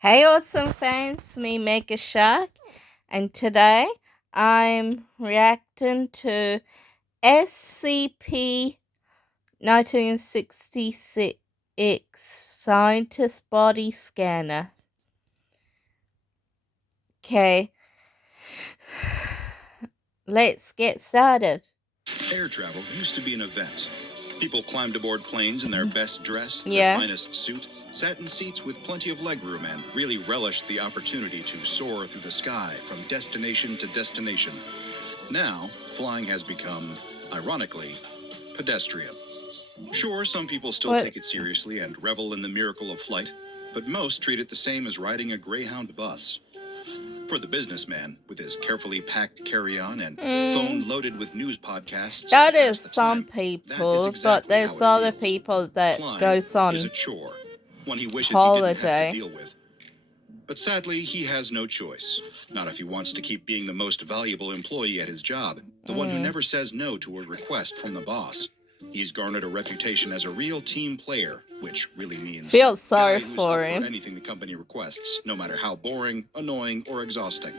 Hey, awesome fans, me Megashark, and today I'm reacting to SCP 1966 Scientist Body Scanner. Okay, let's get started. Air travel used to be an event. People climbed aboard planes in their best dress, Yeah. their finest suit, sat in seats with plenty of legroom, and really relished the opportunity to soar through the sky from destination to destination. Now, flying has become, ironically, pedestrian. Sure, some people still take it seriously and revel in the miracle of flight, but most treat it the same as riding a Greyhound bus. For the businessman, with his carefully packed carry-on and phone loaded with news podcasts, That is time, some people, exactly but there's other people that Flying goes on is a chore, one he wishes holiday. he didn't have to deal with. But sadly, he has no choice. Not if he wants to keep being the most valuable employee at his job, the one who never says no to a request from the boss. He's garnered a reputation as a real team player, which really means feel sorry guy who's for up him. for anything the company requests, no matter how boring, annoying, or exhausting.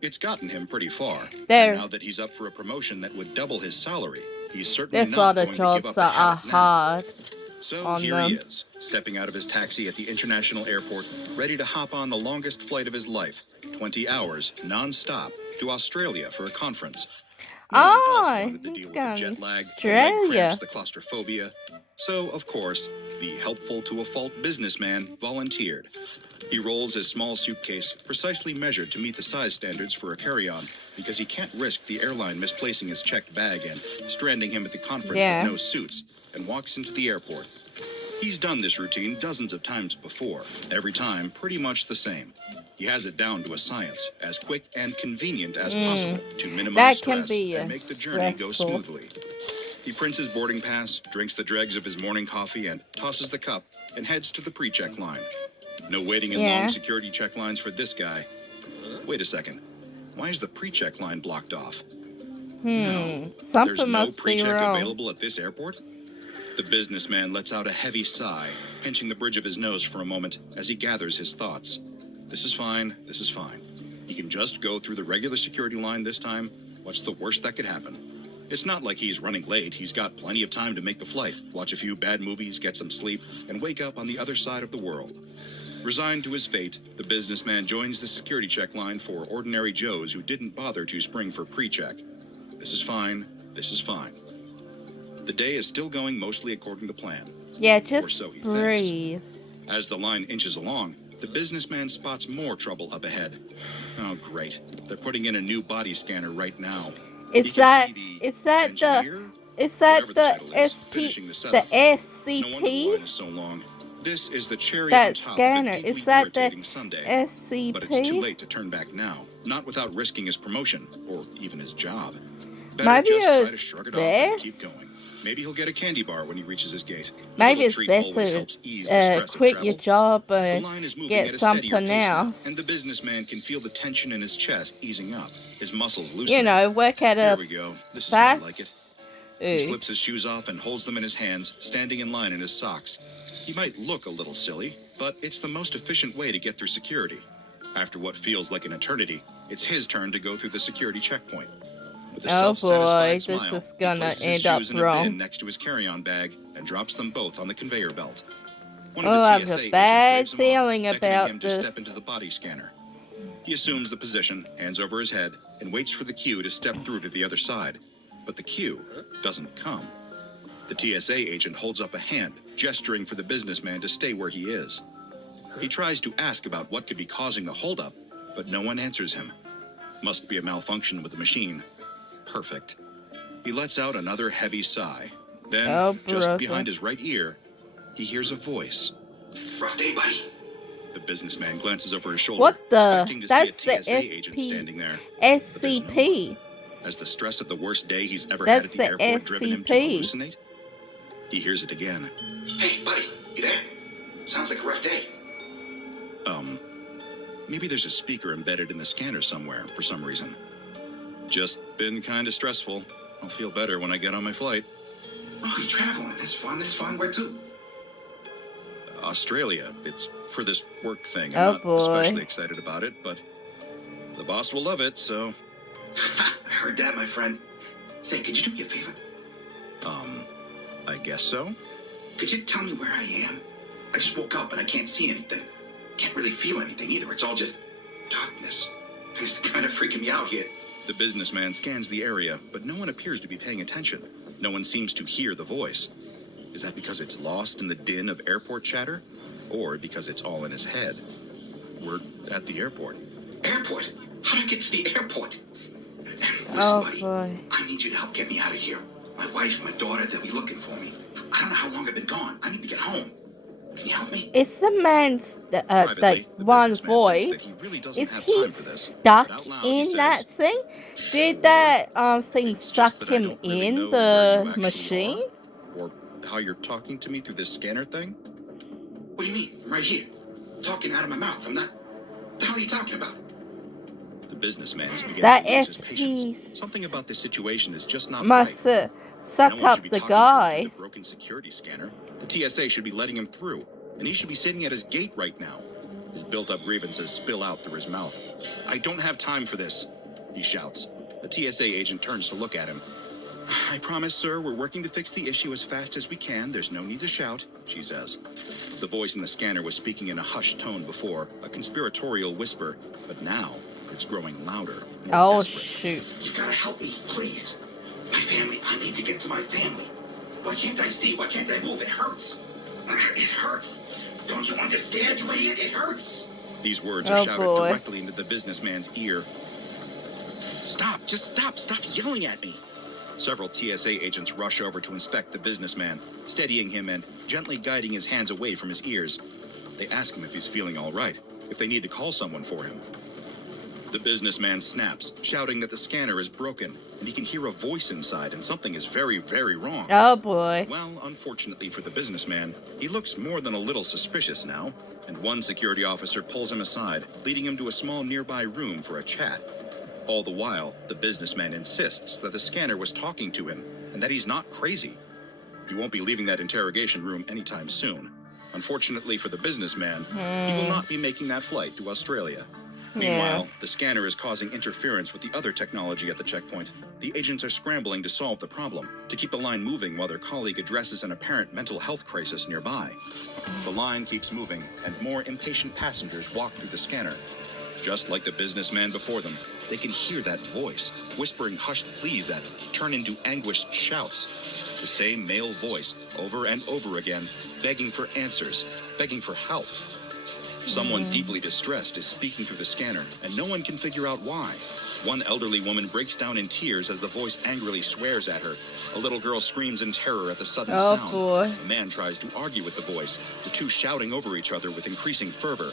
It's gotten him pretty far. And now that he's up for a promotion that would double his salary, he's certainly not going to give up the habit now. Hard. So here he is, stepping out of his taxi at the international airport, ready to hop on the longest flight of his life, 20 hours, non-stop, to Australia for a conference. He's going to Australia. The claustrophobia. So, of course, the helpful-to-a-fault businessman volunteered. He rolls his small suitcase, precisely measured to meet the size standards for a carry-on, because he can't risk the airline misplacing his checked bag and stranding him at the conference with no suits, and walks into the airport. He's done this routine dozens of times before, every time pretty much the same. He has it down to a science, as quick and convenient as possible to minimize stress and make the journey go smoothly. He prints his boarding pass, drinks the dregs of his morning coffee, and tosses the cup, and heads to the pre-check line. No waiting in long security check lines for this guy. Wait a second. Why is the pre-check line blocked off? No, there's no pre-check available at this airport? The businessman lets out a heavy sigh, pinching the bridge of his nose for a moment as he gathers his thoughts. This is fine, this is fine. He can just go through the regular security line this time. What's the worst that could happen? It's not like he's running late. He's got plenty of time to make the flight, watch a few bad movies, get some sleep, and wake up on the other side of the world. Resigned to his fate, the businessman joins the security check line for ordinary Joes who didn't bother to spring for pre-check. This is fine, this is fine. The day is still going mostly according to plan. Yeah, just breathe. As the line inches along, the businessman spots more trouble up ahead. Oh, great. They're putting in a new body scanner right now. Is that the SCP? No wonder the line is so long. This is the cherry that on top scanner. Of a Is that the Sunday. SCP? But it's too late to turn back now, not without risking his promotion or even his job. Maybe just try to it's shrug it off and keep going. Maybe he'll get a candy bar when he reaches his gate. Maybe it's better to quit your job and get something else. And the businessman can feel the tension in his chest easing up, his muscles loosening. You know, work at a Here we go. This is more like it. He slips his shoes off and holds them in his hands, standing in line in his socks. He might look a little silly, but it's the most efficient way to get through security. After what feels like an eternity, it's his turn to go through the security checkpoint. With a self-satisfied smile, this is gonna end up wrong. Bin next to his carry-on bag and drops them both on the conveyor belt. One of the I have a bad feeling about him this. To step into the body scanner. He assumes the position, hands over his head, and waits for the queue to step through to the other side. But the queue doesn't come. The TSA agent holds up a hand, gesturing for the businessman to stay where he is. He tries to ask about what could be causing the holdup, but no one answers him. Must be a malfunction with the machine. Perfect. He lets out another heavy sigh. Then, just behind his right ear, he hears a voice. Rough day, buddy. The businessman glances over his shoulder, what the? expecting to That's see a the TSA agent standing there. SCP. Has the stress of the worst day he's ever had at the airport driven him to hallucinate? He hears it again. Hey, buddy, you there? Sounds like a rough day. Maybe there's a speaker embedded in the scanner somewhere for some reason. Just been kind of stressful. I'll feel better when I get on my flight. Oh, you're traveling. This fun. Where to? Australia. It's for this work thing. Oh, I'm not boy. especially excited about it, but the boss will love it, so... I heard that, my friend. Say, could you do me a favor? I guess so. Could you tell me where I am? I just woke up and I can't see anything. Can't really feel anything either. It's all just darkness. And it's kind of freaking me out here. The businessman scans the area, but no one appears to be paying attention. No one seems to hear the voice. Is that because it's lost in the din of airport chatter? Or because it's all in his head? We're at the airport. Airport? How do I get to the airport? Listen, Oh, buddy, boy. I need you to help get me out of here. My wife, my daughter, they'll be looking for me. I don't know how long I've been gone. I need to get home. Can you help me? Is the man's Privately, the one businessman thinks that voice? he really doesn't Is have he time for this. stuck But out loud, he in says, that thing? Did that thing "It's just suck that I him don't really in know where you the actually machine? are, or how you're talking to me through this scanner thing?" What do you mean? I'm right here. Talking out of my mouth. I'm not... What the hell are you talking about? The businessman is beginning That to lose his SCP patience. Something about this situation is just not Must right. No suck one up should be the talking to him through guy. the broken security scanner. The TSA should be letting him through, and he should be sitting at his gate right now. His built-up grievances spill out through his mouth. "I don't have time for this," he shouts. The TSA agent turns to look at him. "I promise, sir, we're working to fix the issue as fast as we can. There's no need to shout," she says. The voice in the scanner was speaking in a hushed tone before, a conspiratorial whisper, but now it's growing louder, more Oh, desperate. shoot. You gotta help me, please. My family. I need to get to my family. Why can't I see? Why can't I move? It hurts. It hurts. Don't you understand, you idiot? It hurts. These words are Oh, shouted boy. directly into the businessman's ear. "Stop! Just stop! Stop yelling at me!" Several TSA agents rush over to inspect the businessman, steadying him and gently guiding his hands away from his ears. They ask him if he's feeling all right, if they need to call someone for him. The businessman snaps, shouting that the scanner is broken, and he can hear a voice inside and something is very, very wrong. Oh, boy. Well, unfortunately for the businessman, he looks more than a little suspicious now, and one security officer pulls him aside, leading him to a small nearby room for a chat. All the while, the businessman insists that the scanner was talking to him, and that he's not crazy. He won't be leaving that interrogation room anytime soon. Unfortunately for the businessman, he will not be making that flight to Australia. Meanwhile, the scanner is causing interference with the other technology at the checkpoint. The agents are scrambling to solve the problem, to keep the line moving while their colleague addresses an apparent mental health crisis nearby. The line keeps moving, and more impatient passengers walk through the scanner. Just like the businessman before them, they can hear that voice, whispering hushed pleas that turn into anguished shouts. The same male voice, over and over again, begging for answers, begging for help. Someone deeply distressed is speaking through the scanner, and no one can figure out why. One elderly woman breaks down in tears as the voice angrily swears at her. A little girl screams in terror at the sudden sound. Oh, boy. A man tries to argue with the voice, the two shouting over each other with increasing fervor.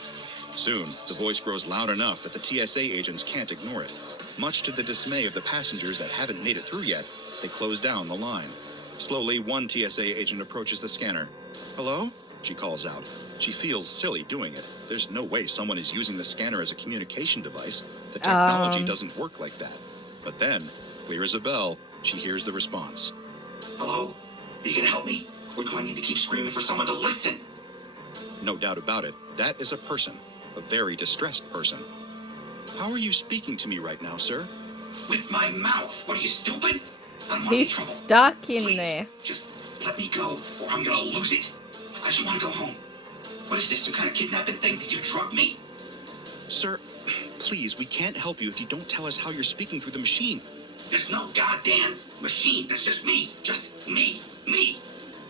Soon, the voice grows loud enough that the TSA agents can't ignore it. Much to the dismay of the passengers that haven't made it through yet, they close down the line. Slowly, one TSA agent approaches the scanner. "Hello?" she calls out. She feels silly doing it. There's no way someone is using the scanner as a communication device. The technology doesn't work like that. But then, clear as a bell, she hears the response. Hello? You can help me? Or do I need to keep screaming for someone to listen? No doubt about it, that is a person. A very distressed person. "How are you speaking to me right now, sir?" With my mouth. What are you, stupid? I don't want He's trouble. stuck in Please, there. just let me go, or I'm gonna lose it. I just want to go home. What is this, some kind of kidnapping thing? Did you drug me? "Sir, please, we can't help you if you don't tell us how you're speaking through the machine." There's no goddamn machine. That's just me. Just me. Me.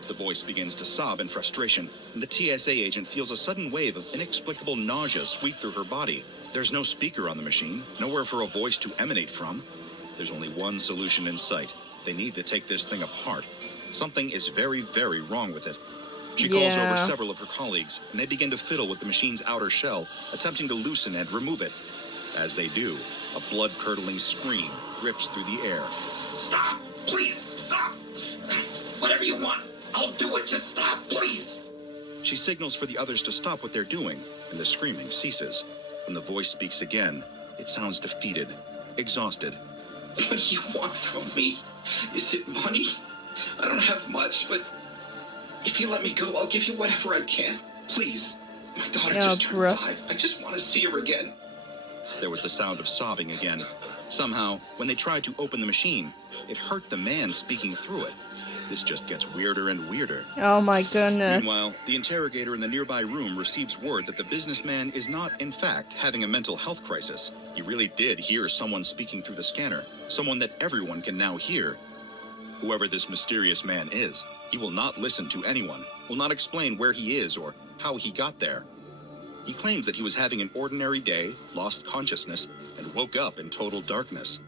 The voice begins to sob in frustration, and the TSA agent feels a sudden wave of inexplicable nausea sweep through her body. There's no speaker on the machine, nowhere for a voice to emanate from. There's only one solution in sight. They need to take this thing apart. Something is very, very wrong with it. She calls over several of her colleagues, and they begin to fiddle with the machine's outer shell, attempting to loosen and remove it. As they do, a blood-curdling scream rips through the air. Stop. Please, stop. Whatever you want, I'll do it. Just stop, please. She signals for the others to stop what they're doing, and the screaming ceases. When the voice speaks again, it sounds defeated, exhausted. What do you want from me? Is it money? I don't have much, but if you let me go, I'll give you whatever I can. Please. My daughter Oh, just turned bro. 5. I just want to see her again. There was the sound of sobbing again. Somehow, when they tried to open the machine, it hurt the man speaking through it. This just gets weirder and weirder. Oh my goodness. Meanwhile, the interrogator in the nearby room receives word that the businessman is not, in fact, having a mental health crisis. He really did hear someone speaking through the scanner, someone that everyone can now hear. Whoever this mysterious man is, he will not listen to anyone, will not explain where he is or how he got there. He claims that he was having an ordinary day, lost consciousness, and woke up in total darkness.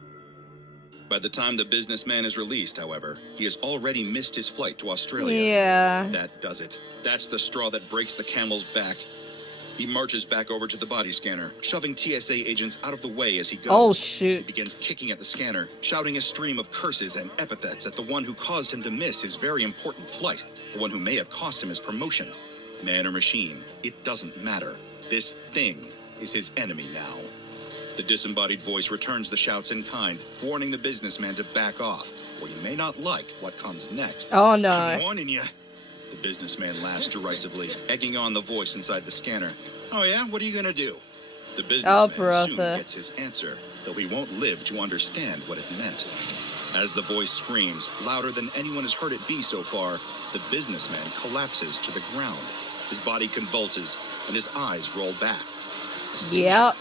By the time the businessman is released, however, he has already missed his flight to Australia. Yeah. That does it. That's the straw that breaks the camel's back. He marches back over to the body scanner, shoving TSA agents out of the way as he goes. Oh, shoot. He begins kicking at the scanner, shouting a stream of curses and epithets at the one who caused him to miss his very important flight, the one who may have cost him his promotion. Man or machine, it doesn't matter. This thing is his enemy now. The disembodied voice returns the shouts in kind, warning the businessman to back off, or you may not like what comes next. Oh no. I'm warning you. The businessman laughs derisively, egging on the voice inside the scanner. Oh yeah? What are you gonna do? The businessman soon gets his answer, though he won't live to understand what it meant. As the voice screams, louder than anyone has heard it be so far, the businessman collapses to the ground. His body convulses, and his eyes roll back. Yep.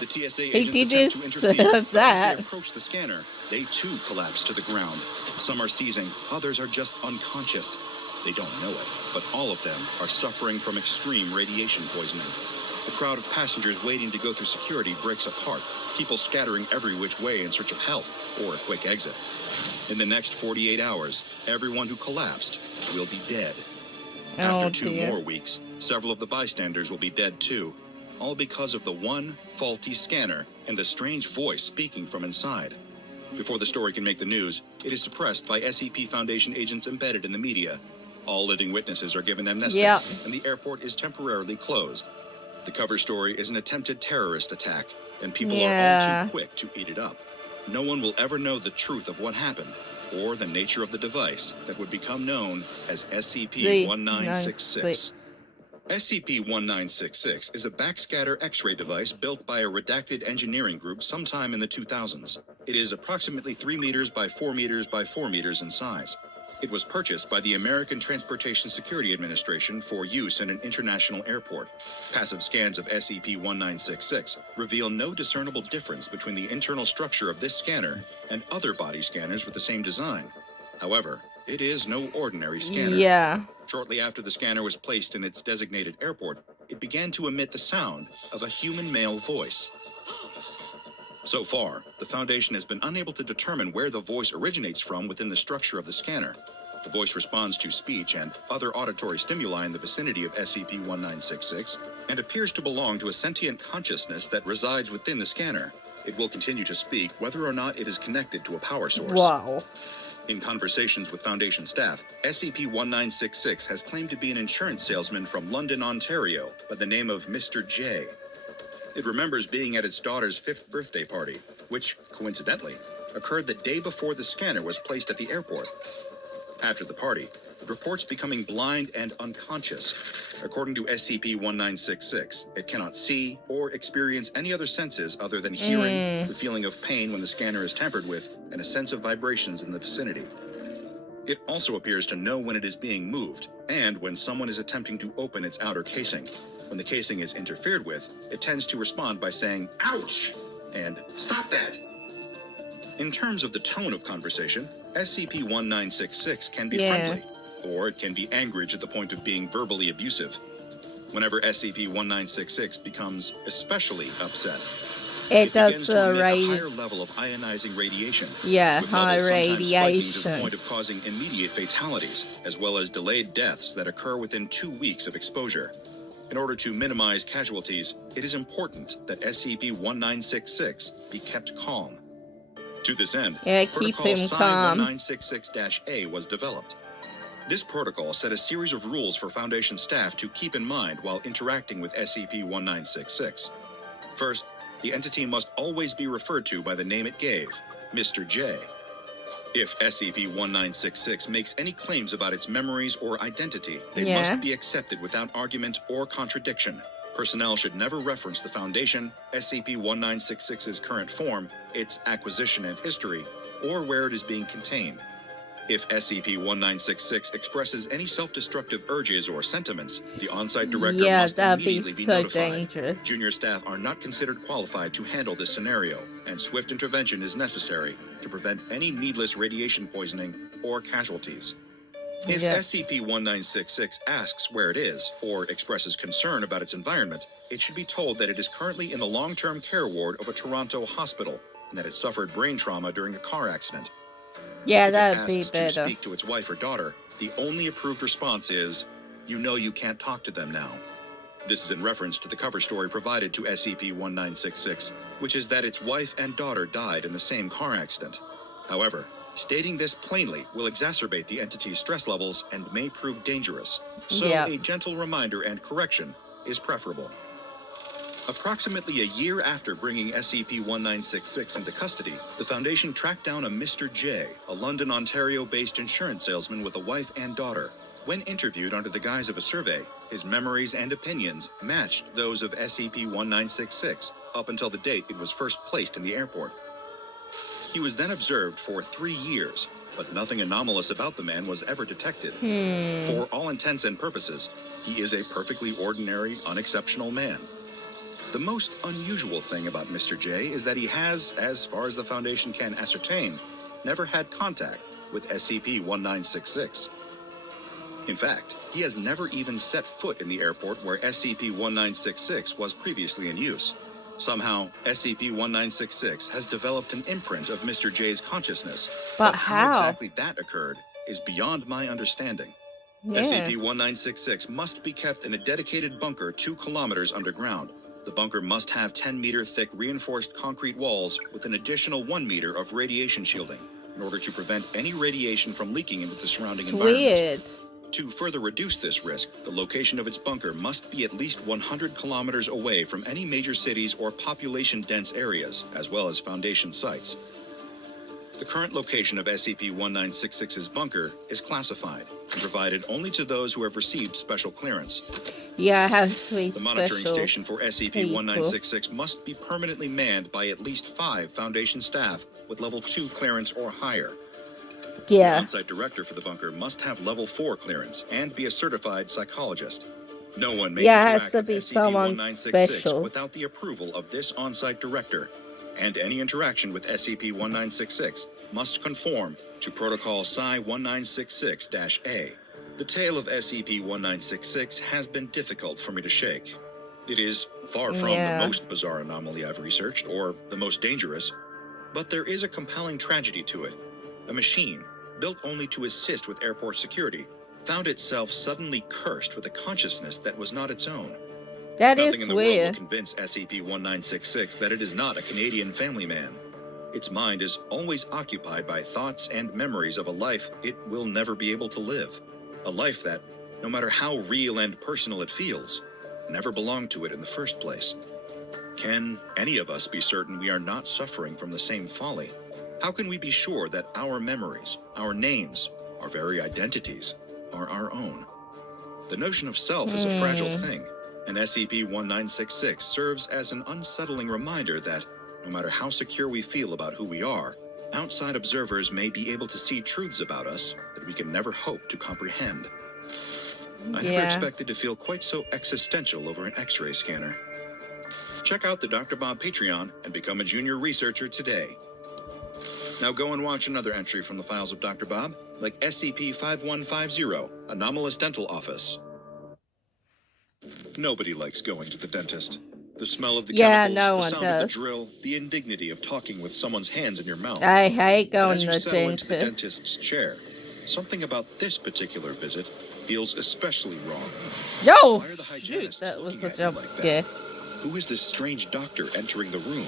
The TSA He agents did attempt to intervene, but as that. they approach the scanner, they too collapse to the ground. Some are seizing, others are just unconscious. They don't know it, but all of them are suffering from extreme radiation poisoning. The crowd of passengers waiting to go through security breaks apart, people scattering every which way in search of help or a quick exit. In the next 48 hours, everyone who collapsed will be dead. After 2 more weeks, several of the bystanders will be dead too, all because of the one faulty scanner and the strange voice speaking from inside. Before the story can make the news, it is suppressed by SCP Foundation agents embedded in the media. All living witnesses are given amnesties, and the airport is temporarily closed. The cover story is an attempted terrorist attack, and people are all too quick to eat it up. No one will ever know the truth of what happened, or the nature of the device that would become known as SCP-1966. SCP-1966 is a backscatter X-ray device built by a redacted engineering group sometime in the 2000s. It is approximately 3 meters by 4 meters by 4 meters in size. It was purchased by the American Transportation Security Administration for use in an international airport. Passive scans of SCP-1966 reveal no discernible difference between the internal structure of this scanner and other body scanners with the same design. However, it is no ordinary scanner. Yeah. Shortly after the scanner was placed in its designated airport, it began to emit the sound of a human male voice. So far, the Foundation has been unable to determine where the voice originates from within the structure of the scanner. The voice responds to speech and other auditory stimuli in the vicinity of SCP-1966 and appears to belong to a sentient consciousness that resides within the scanner. It will continue to speak whether or not it is connected to a power source. Wow. In conversations with Foundation staff, SCP-1966 has claimed to be an insurance salesman from London, Ontario, by the name of Mr. J. It remembers being at its daughter's 5th birthday party, which, coincidentally, occurred the day before the scanner was placed at the airport. After the party, it reports becoming blind and unconscious. According to SCP-1966, it cannot see or experience any other senses other than hearing, the feeling of pain when the scanner is tampered with, and a sense of vibrations in the vicinity. It also appears to know when it is being moved, and when someone is attempting to open its outer casing. When the casing is interfered with, it tends to respond by saying, "Ouch!" and "Stop that!" In terms of the tone of conversation, SCP-1966 can be friendly, or it can be angry to the point of being verbally abusive. Whenever SCP-1966 becomes especially upset, it begins to emit a higher level of ionizing radiation. Yeah, with high levels sometimes spiking to the radiation. point of causing immediate fatalities, as well as delayed deaths that occur within 2 weeks of exposure. In order to minimize casualties, it is important that SCP-1966 be kept calm. To this end, keep Protocol him calm. Psi-1966-A was developed. This protocol set a series of rules for Foundation staff to keep in mind while interacting with SCP-1966. First, the entity must always be referred to by the name it gave, Mr. J. If SCP-1966 makes any claims about its memories or identity, they Yeah. must be accepted without argument or contradiction. Personnel should never reference the Foundation, SCP-1966's current form, its acquisition and history, or where it is being contained. If SCP-1966 expresses any self-destructive urges or sentiments, the on-site director must immediately be so notified. dangerous. Junior staff are not considered qualified to handle this scenario, and swift intervention is necessary to prevent any needless radiation poisoning or casualties. If Yeah. SCP-1966 asks where it is, or expresses concern about its environment, it should be told that it is currently in the long-term care ward of a Toronto hospital, and that it suffered brain trauma during a car accident. Yeah, If it that'd be asks to better. speak to its wife or daughter, the only approved response is, "You know you can't talk to them now." This is in reference to the cover story provided to SCP-1966, which is that its wife and daughter died in the same car accident. However, stating this plainly will exacerbate the entity's stress levels and may prove dangerous, so Yeah. a gentle reminder and correction is preferable. Approximately a year after bringing SCP-1966 into custody, the Foundation tracked down a Mr. J, a London, Ontario-based insurance salesman with a wife and daughter. When interviewed under the guise of a survey, his memories and opinions matched those of SCP-1966 up until the date it was first placed in the airport. He was then observed for 3 years, but nothing anomalous about the man was ever detected. For all intents and purposes, he is a perfectly ordinary, unexceptional man. The most unusual thing about Mr. J is that he has, as far as the Foundation can ascertain, never had contact with SCP-1966. In fact, he has never even set foot in the airport where SCP-1966 was previously in use. Somehow, SCP-1966 has developed an imprint of Mr. J's consciousness. But how how? exactly that occurred is beyond my understanding. Yeah. SCP-1966 must be kept in a dedicated bunker 2 kilometers underground. The bunker must have 10-meter thick reinforced concrete walls with an additional 1 meter of radiation shielding in order to prevent any radiation from leaking into the surrounding It's environment. weird. To further reduce this risk, the location of its bunker must be at least 100 kilometers away from any major cities or population-dense areas, as well as Foundation sites. The current location of SCP-1966's bunker is classified and provided only to those who have received special clearance. Yeah, it has to be The monitoring special. station for SCP-1966 must be permanently manned by at least 5 Foundation staff with Level 2 clearance or higher. The Yeah. on-site director for the bunker must have Level 4 clearance and be a certified psychologist. No one may Yeah, it has interact to with be someone SCP-1966 special. without the approval of this on-site director, and any interaction with SCP-1966 must conform to Protocol Psi-1966-A. The tale of SCP-1966 has been difficult for me to shake. It is far from Yeah. the most bizarre anomaly I've researched, or the most dangerous, but there is a compelling tragedy to it. A machine, built only to assist with airport security, found itself suddenly cursed with a consciousness that was not its own. That Nothing is in the world will weird. convince SCP-1966 that it is not a Canadian family man. Its mind is always occupied by thoughts and memories of a life it will never be able to live. A life that, no matter how real and personal it feels, never belonged to it in the first place. Can any of us be certain we are not suffering from the same folly? How can we be sure that our memories, our names, our very identities, are our own? The notion of self is a fragile thing, and SCP-1966 serves as an unsettling reminder that, no matter how secure we feel about who we are, outside observers may be able to see truths about us that we can never hope to comprehend. I never Yeah. expected to feel quite so existential over an X-ray scanner. Check out the Dr. Bob Patreon and become a junior researcher today. Now go and watch another entry from the files of Dr. Bob, like SCP-5150, Anomalous Dental Office. Nobody likes going to the dentist. The smell of the Yeah, chemicals, no the one sound of the does. drill, the indignity of talking with someone's hands in your mouth. I hate But going as to you the settle into the dentist. dentist's chair, something about this particular visit feels especially wrong. No! Why are the Shoot, hygienists that was looking a at you jump like scare. that? Who is this strange doctor entering the room?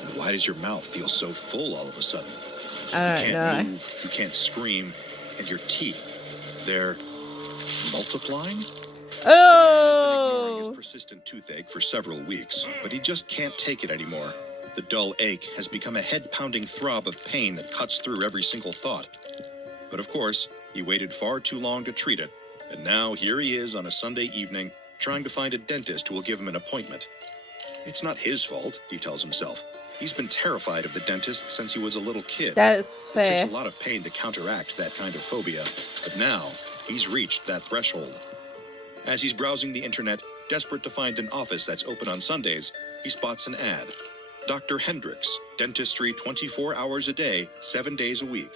And why does your mouth feel so full all of a sudden? I You don't can't know. move, you can't scream, and your teeth, they're multiplying? The man has been ignoring his Oh! persistent toothache for several weeks, but he just can't take it anymore. The dull ache has become a head-pounding throb of pain that cuts through every single thought. But of course, he waited far too long to treat it, and now here he is on a Sunday evening, trying to find a dentist who will give him an appointment. It's not his fault, he tells himself. He's been terrified of the dentist since he was a little kid. That's It fair. takes a lot of pain to counteract that kind of phobia, but now he's reached that threshold. As he's browsing the internet, desperate to find an office that's open on Sundays, he spots an ad. Dr. Hendricks, dentistry 24 hours a day, 7 days a week.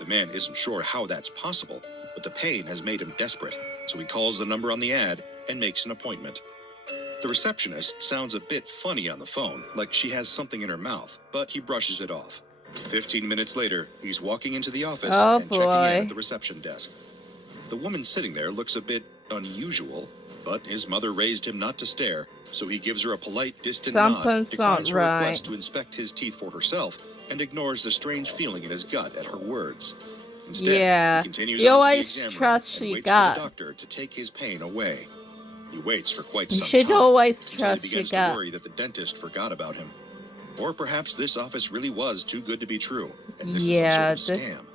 The man isn't sure how that's possible, but the pain has made him desperate, so he calls the number on the ad and makes an appointment. The receptionist sounds a bit funny on the phone, like she has something in her mouth, but he brushes it off. 15 minutes later, he's walking into the office and checking in at the reception desk. The woman sitting there looks a bit unusual, but his mother raised him not to stare, so he gives her a polite, distant nod, Something's declines not her right. request to inspect his teeth for herself, and ignores the strange feeling in his gut at her words. Instead, Yeah, he continues you on to the always exam room trust and your waits gut. for the doctor to take his pain away. He waits for quite You some should time always until he trust your begins to gut. worry that the dentist forgot about him. Or perhaps this office really was too good to be true, and this Yeah, is some sort of scam.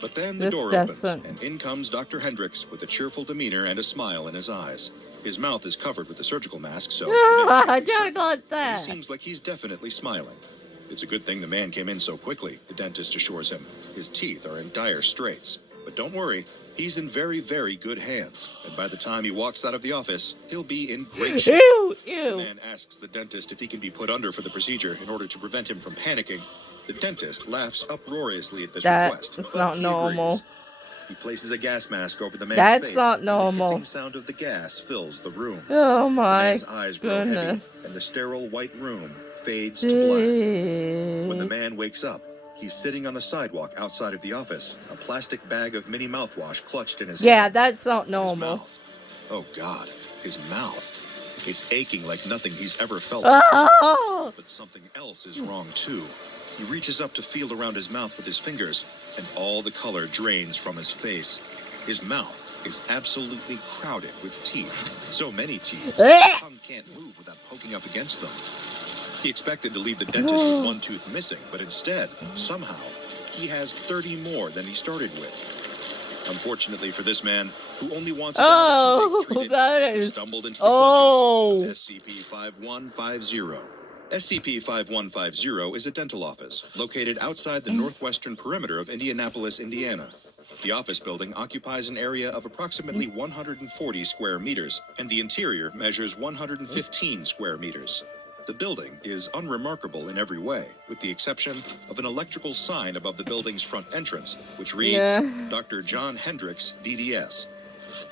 But then the this door opens, doesn't- and in comes Dr. Hendricks with a cheerful demeanor and a smile in his eyes. His mouth is covered with a surgical mask, so I don't like he that. seems like he's definitely smiling. It's a good thing the man came in so quickly, the dentist assures him. His teeth are in dire straits. But don't worry, he's in very, very good hands. And by the time he walks out of the office, he'll be in great shape. Ew, The ew. man asks the dentist if he can be put under for the procedure in order to prevent him from panicking. The dentist laughs uproariously at this request. That's but not he normal. agrees. He places a gas mask over the man's That's face, not and the normal. hissing sound of the gas fills the room. Oh The my man's eyes grow heavy, goodness. and the sterile white room fades to black. When the Dude. man wakes up, he's sitting on the sidewalk outside of the office, a plastic bag of mini mouthwash clutched in his Yeah, hand. that's not His normal. mouth. Oh God, his mouth. It's aching like nothing he's ever felt. Oh! But something else is wrong too. He reaches up to feel around his mouth with his fingers, and all the color drains from his face. His mouth is absolutely crowded with teeth. So many teeth, his tongue can't move without poking up against them. He expected to leave the dentist with one tooth missing, but instead, somehow, he has 30 more than he started with. Unfortunately for this man, who only wanted to have a Oh, toothache treated, that he is. stumbled into the Oh. clutches of SCP-5150. SCP-5150 is a dental office located outside the northwestern perimeter of Indianapolis, Indiana. The office building occupies an area of approximately 140 square meters, and the interior measures 115 square meters. The building is unremarkable in every way, with the exception of an electrical sign above the building's front entrance, which reads, Dr. John Hendricks, DDS.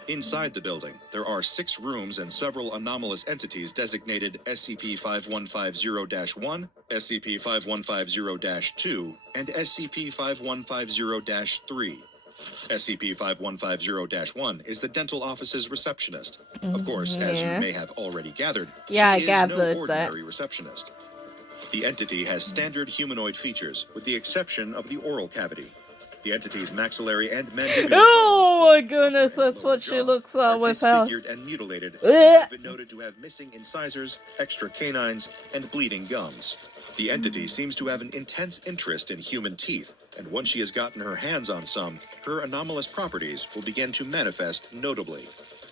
Inside the building, there are 6 rooms and several anomalous entities designated SCP-5150-1, SCP-5150-2, and SCP-5150-3. SCP-5150-1 is the dental office's receptionist. Of course, as you may have already gathered, Yeah, I she is no gathered ordinary receptionist. The entity has standard humanoid features, with the exception of the oral cavity. The entity's maxillary and mandibular Oh my bones, goodness, upper and that's lower what she jaw, looks are like with her. disfigured and mutilated, and have been noted to have missing incisors, extra canines, and bleeding gums. The entity seems to have an intense interest in human teeth, and once she has gotten her hands on some, her anomalous properties will begin to manifest notably.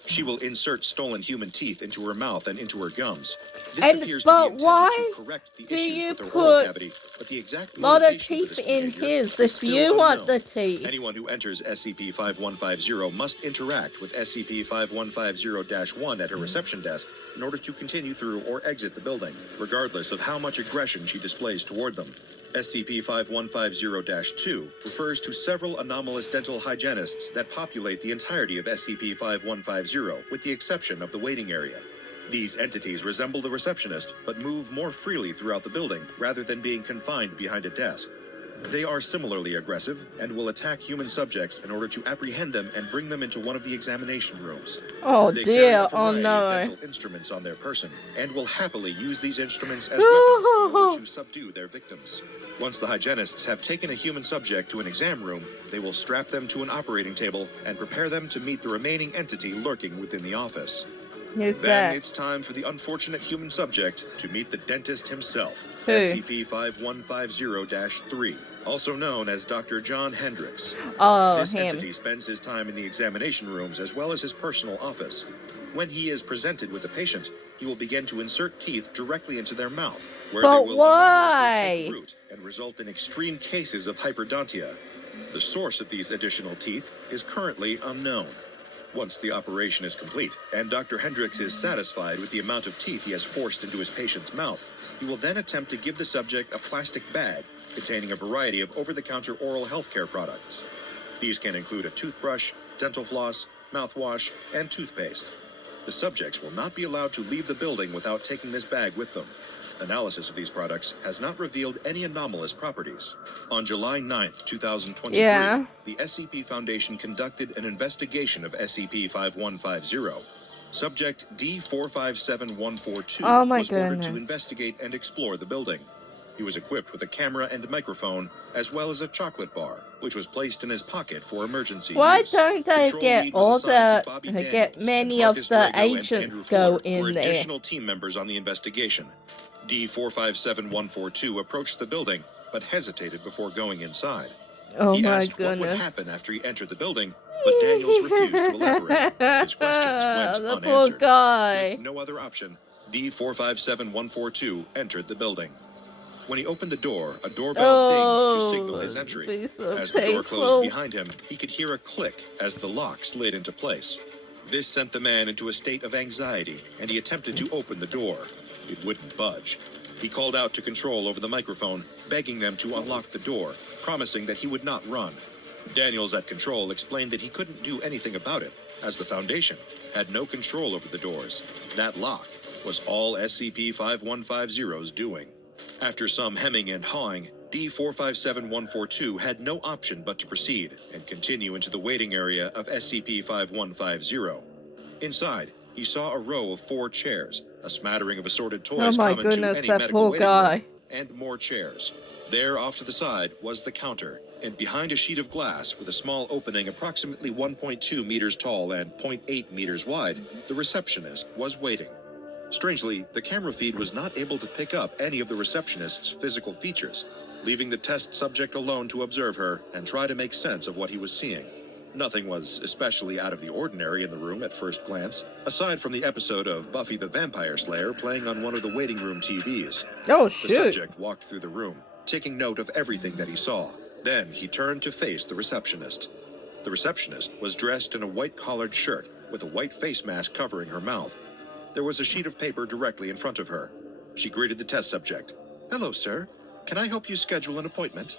She will insert stolen human teeth into her mouth and into her gums. This appears to be intended to correct the issues with her oral cavity, but the exact lot of motivation for teeth this in behavior his is if still you want unknown. the teeth. Anyone who enters SCP-5150 must interact with SCP-5150-1 at her reception desk in order to continue through or exit the building, regardless of how much aggression she displays toward them. SCP-5150-2 refers to several anomalous dental hygienists that populate the entirety of SCP-5150, with the exception of the waiting area. These entities resemble the receptionist, but move more freely throughout the building, rather than being confined behind a desk. They are similarly aggressive, and will attack human subjects in order to apprehend them and bring them into one of the examination rooms. Oh They carry dear, a oh variety of no. dental instruments on their person, and will happily use these instruments as weapons in order to subdue their victims. Once the hygienists have taken a human subject to an exam room, they will strap them to an operating table and prepare them to meet the remaining entity lurking within the office. Who's Then that? it's time for the unfortunate human subject to meet the dentist himself. Who? SCP-5150-3, also known as Dr. John Hendricks. Oh, This him. entity spends his time in the examination rooms as well as his personal office. When he is presented with a patient, he will begin to insert teeth directly into their mouth, where But they will anomalously why? take root and result in extreme cases of hyperdontia. The source of these additional teeth is currently unknown. Once the operation is complete, and Dr. Hendricks is satisfied with the amount of teeth he has forced into his patient's mouth, he will then attempt to give the subject a plastic bag containing a variety of over-the-counter oral healthcare products. These can include a toothbrush, dental floss, mouthwash, and toothpaste. The subjects will not be allowed to leave the building without taking this bag with them. Analysis of these products has not revealed any anomalous properties. On July 9th, 2023, Yeah. the SCP Foundation conducted an investigation of SCP-5150. Subject D457142 Oh my was ordered to goodness. investigate and explore the building. He was equipped with a camera and microphone, as well as a chocolate bar, which was placed in his pocket for emergency Why use. don't they Control get lead was all assigned to the Bobby get Daniels, many and of Marcus the Drago and agents Andrew go Fuller in were there? additional team members on the investigation. D457142 approached the building, but hesitated before going inside. Oh He my asked what would goodness. happen after he entered the building, but Daniels refused to elaborate. His questions went The poor unanswered. guy. With no other option, D457142 entered the building. When he opened the door, a doorbell dinged to signal his entry. Be so As the door painful. closed behind him, he could hear a click as the lock slid into place. This sent the man into a state of anxiety, and he attempted to open the door. It wouldn't budge. He called out to Control over the microphone, begging them to unlock the door, promising that he would not run. Daniels at Control explained that he couldn't do anything about it, as the Foundation had no control over the doors. That lock was all SCP-5150's doing. After some hemming and hawing, D457142 had no option but to proceed and continue into the waiting area of SCP-5150. Inside, he saw a row of 4 chairs, a smattering of assorted toys Oh my common to goodness, any that medical poor waiting guy. room, and more chairs. There, off to the side, was the counter, and behind a sheet of glass with a small opening approximately 1.2 meters tall and 0.8 meters wide, the receptionist was waiting. Strangely, the camera feed was not able to pick up any of the receptionist's physical features, leaving the test subject alone to observe her and try to make sense of what he was seeing. Nothing was especially out of the ordinary in the room at first glance, aside from the episode of Buffy the Vampire Slayer playing on one of the waiting room TVs. Oh The shoot. subject walked through the room, taking note of everything that he saw. Then he turned to face the receptionist. The receptionist was dressed in a white collared shirt with a white face mask covering her mouth. There was a sheet of paper directly in front of her. She greeted the test subject. "Hello, sir. Can I help you schedule an appointment?"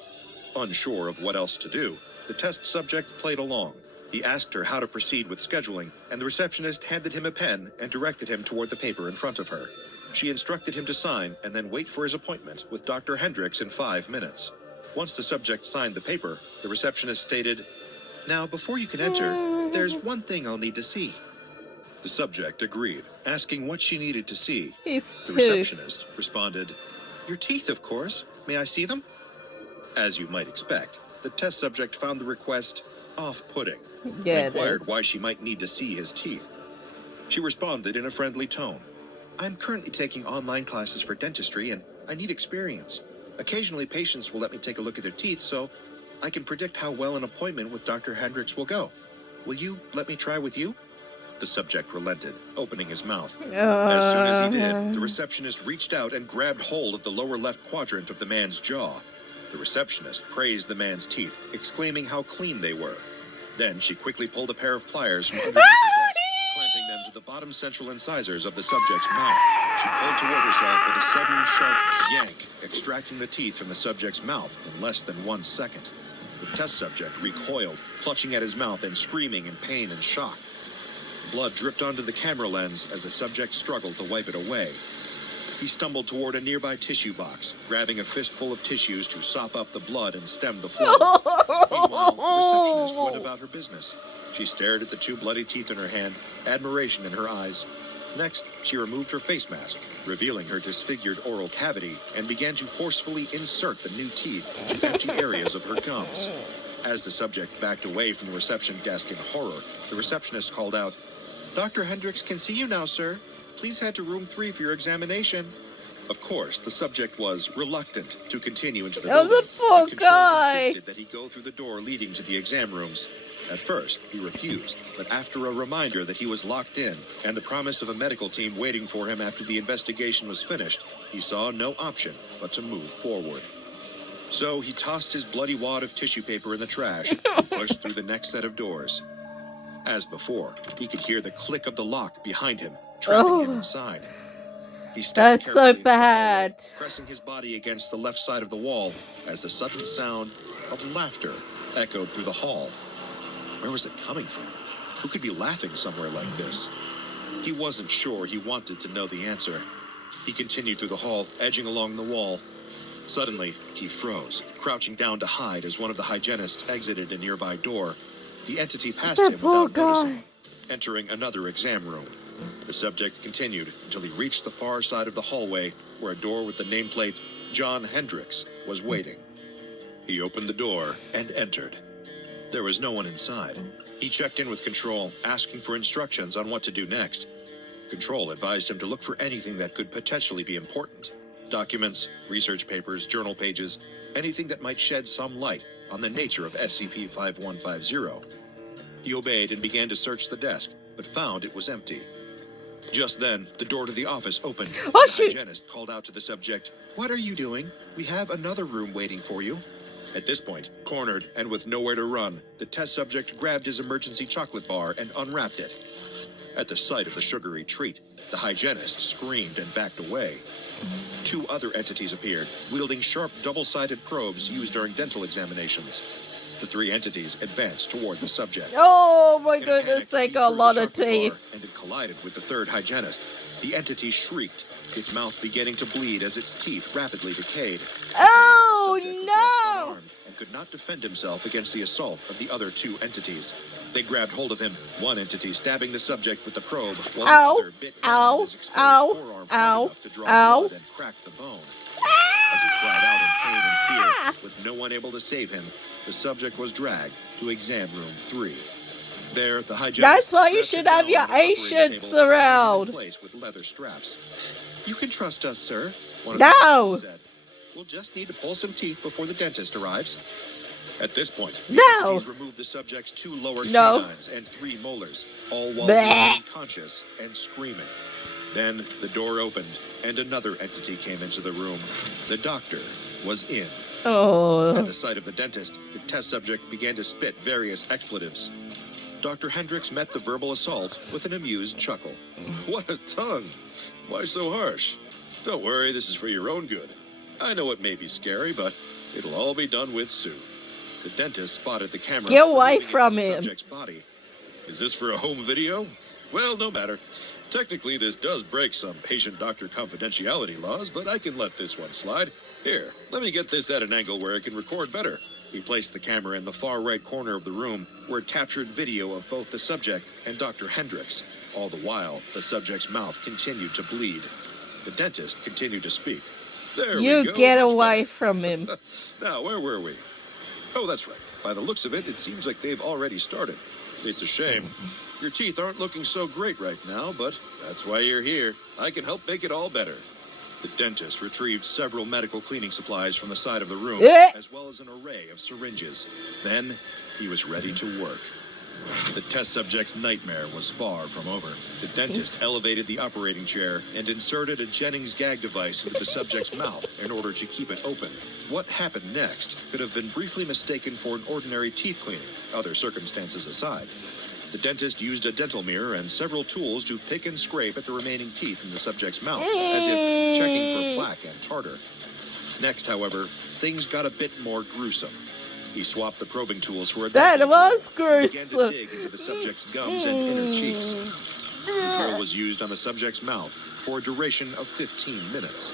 Unsure of what else to do, the test subject played along. He asked her how to proceed with scheduling, and the receptionist handed him a pen and directed him toward the paper in front of her. She instructed him to sign and then wait for his appointment with Dr. Hendricks in 5 minutes. Once the subject signed the paper, the receptionist stated, "Now, before you can enter, there's one thing I'll need to see." The subject agreed, asking what she needed to see. His The tooth. receptionist responded, "Your teeth, of course. May I see them?" As you might expect, the test subject found the request off-putting and Yeah, it inquired is. why she might need to see his teeth. She responded in a friendly tone, "I'm currently taking online classes for dentistry and I need experience. Occasionally patients will let me take a look at their teeth so I can predict how well an appointment with Dr. Hendricks will go. Will you let me try with you?" The subject relented, opening his mouth. As soon as he did, the receptionist reached out and grabbed hold of the lower left quadrant of the man's jaw. The receptionist praised the man's teeth, exclaiming how clean they were. Then she quickly pulled a pair of pliers from underneath her desk, clamping them to the bottom central incisors of the subject's mouth. She pulled toward herself with a sudden, sharp yank, extracting the teeth from the subject's mouth in less than 1 second. The test subject recoiled, clutching at his mouth and screaming in pain and shock. Blood dripped onto the camera lens as the subject struggled to wipe it away. He stumbled toward a nearby tissue box, grabbing a fistful of tissues to sop up the blood and stem the flow. Meanwhile, the receptionist went about her business. She stared at the 2 bloody teeth in her hand, admiration in her eyes. Next, she removed her face mask, revealing her disfigured oral cavity, and began to forcefully insert the new teeth into empty areas of her gums. As the subject backed away from the reception desk in horror, the receptionist called out, "Dr. Hendricks can see you now, sir. Please head to room 3 for your examination." Of course, the subject was reluctant to continue into the Oh, building. the poor but Control guy. insisted that he go through the door leading to the exam rooms. At first, he refused, but after a reminder that he was locked in and the promise of a medical team waiting for him after the investigation was finished, he saw no option but to move forward. So he tossed his bloody wad of tissue paper in the trash and pushed through the next set of doors. As before, he could hear the click of the lock behind him, trapping him inside. He stepped That's so carefully into the hallway, bad. pressing his body against the left side of the wall as the sudden sound of laughter echoed through the hall. Where was it coming from? Who could be laughing somewhere like this? He wasn't sure he wanted to know the answer. He continued through the hall, edging along the wall. Suddenly, he froze, crouching down to hide as one of the hygienists exited a nearby door. The entity passed That him poor without noticing, guy. entering another exam room. The subject continued until he reached the far side of the hallway, where a door with the nameplate John Hendricks was waiting. He opened the door and entered. There was no one inside. He checked in with Control, asking for instructions on what to do next. Control advised him to look for anything that could potentially be important. Documents, research papers, journal pages, anything that might shed some light on the nature of SCP-5150. He obeyed and began to search the desk, but found it was empty. Just then, the door to the office opened. Oh, the shoot. hygienist called out to the subject, "What are you doing? We have another room waiting for you." At this point, cornered and with nowhere to run, the test subject grabbed his emergency chocolate bar and unwrapped it. At the sight of the sugary treat, the hygienist screamed and backed away. Two other entities appeared, wielding sharp double-sided probes used during dental examinations. The three entities advanced toward the subject. Oh my In a goodness, panic, they he got a threw lot the of chocolate bar teeth. and it collided with the third hygienist. The entity shrieked, its mouth beginning to bleed as its teeth rapidly decayed. Oh The subject was left no! unarmed and could not defend himself against the assault of the other two entities. They grabbed hold of him, one entity stabbing the subject with the probe, while Ow, the other bit down ow, on his exposed ow, forearm ow, hard enough to draw ow. blood and crack the bone. As he cried out in pain and fear, with no one able to save him, the subject was dragged to exam room 3. There, the hygienist That's why you strapped him should have down your on the operating Asians table, around. tied him in place with leather straps. "You can trust us, sir," one of No. the entities said. "We'll just need to pull some teeth before the dentist arrives." At this point, the No. entities removed the subject's 2 lower No. canines and 3 molars, all while Bleh. remaining conscious and screaming. Then the door opened, and another entity came into the room. The doctor was in. At Oh. the sight of the dentist, the test subject began to spit various expletives. Dr. Hendricks met the verbal assault with an amused chuckle. "What a tongue! Why so harsh? Don't worry, this is for your own good. I know it may be scary, but it'll all be done with soon." The dentist spotted the camera. Get away removing it from the him. subject's body. "Is this for a home video? Well, no matter. Technically, this does break some patient-doctor confidentiality laws, but I can let this one slide. Here, let me get this at an angle where it can record better." He placed the camera in the far right corner of the room, where it captured video of both the subject and Dr. Hendricks. All the while, the subject's mouth continued to bleed. The dentist continued to speak. "There we You go. get Much away better. from him. Now, where were we? Oh, that's right. By the looks of it, it seems like they've already started. It's a shame. Your teeth aren't looking so great right now, but that's why you're here. I can help make it all better." The dentist retrieved several medical cleaning supplies from the side of the room, as well as an array of syringes. Then, he was ready to work. The test subject's nightmare was far from over. The dentist elevated the operating chair and inserted a Jennings gag device into the subject's mouth in order to keep it open. What happened next could have been briefly mistaken for an ordinary teeth cleaning, other circumstances aside. The dentist used a dental mirror and several tools to pick and scrape at the remaining teeth in the subject's mouth, as if checking for plaque and tartar. Next, however, things got a bit more gruesome. He swapped the probing tools for a That dental was drill and began to gruesome. dig into the subject's gums and inner cheeks. The drill was used on the subject's mouth for a duration of 15 minutes.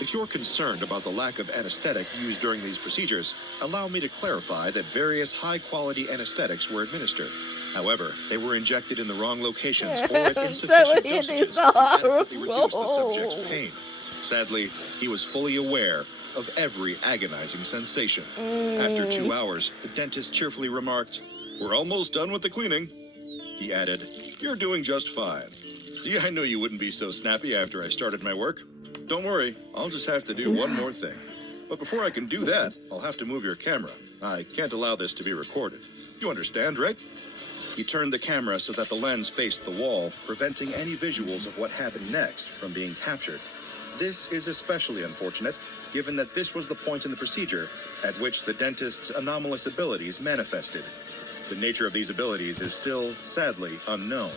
If you're concerned about the lack of anesthetic used during these procedures, allow me to clarify that various high-quality anesthetics were administered. However, they were injected in the wrong locations or at insufficient It is dosages to adequately reduce the horrible. subject's pain. Sadly, he was fully aware of every agonizing sensation. After 2 hours, the dentist cheerfully remarked, "We're almost done with the cleaning." He added, "You're doing just fine. See, I knew you wouldn't be so snappy after I started my work." Don't worry, I'll just have to do one more thing. But before I can do that, I'll have to move your camera. I can't allow this to be recorded. You understand, right? He turned the camera so that the lens faced the wall, preventing any visuals of what happened next from being captured. This is especially unfortunate, given that this was the point in the procedure at which the dentist's anomalous abilities manifested. The nature of these abilities is still, sadly, unknown.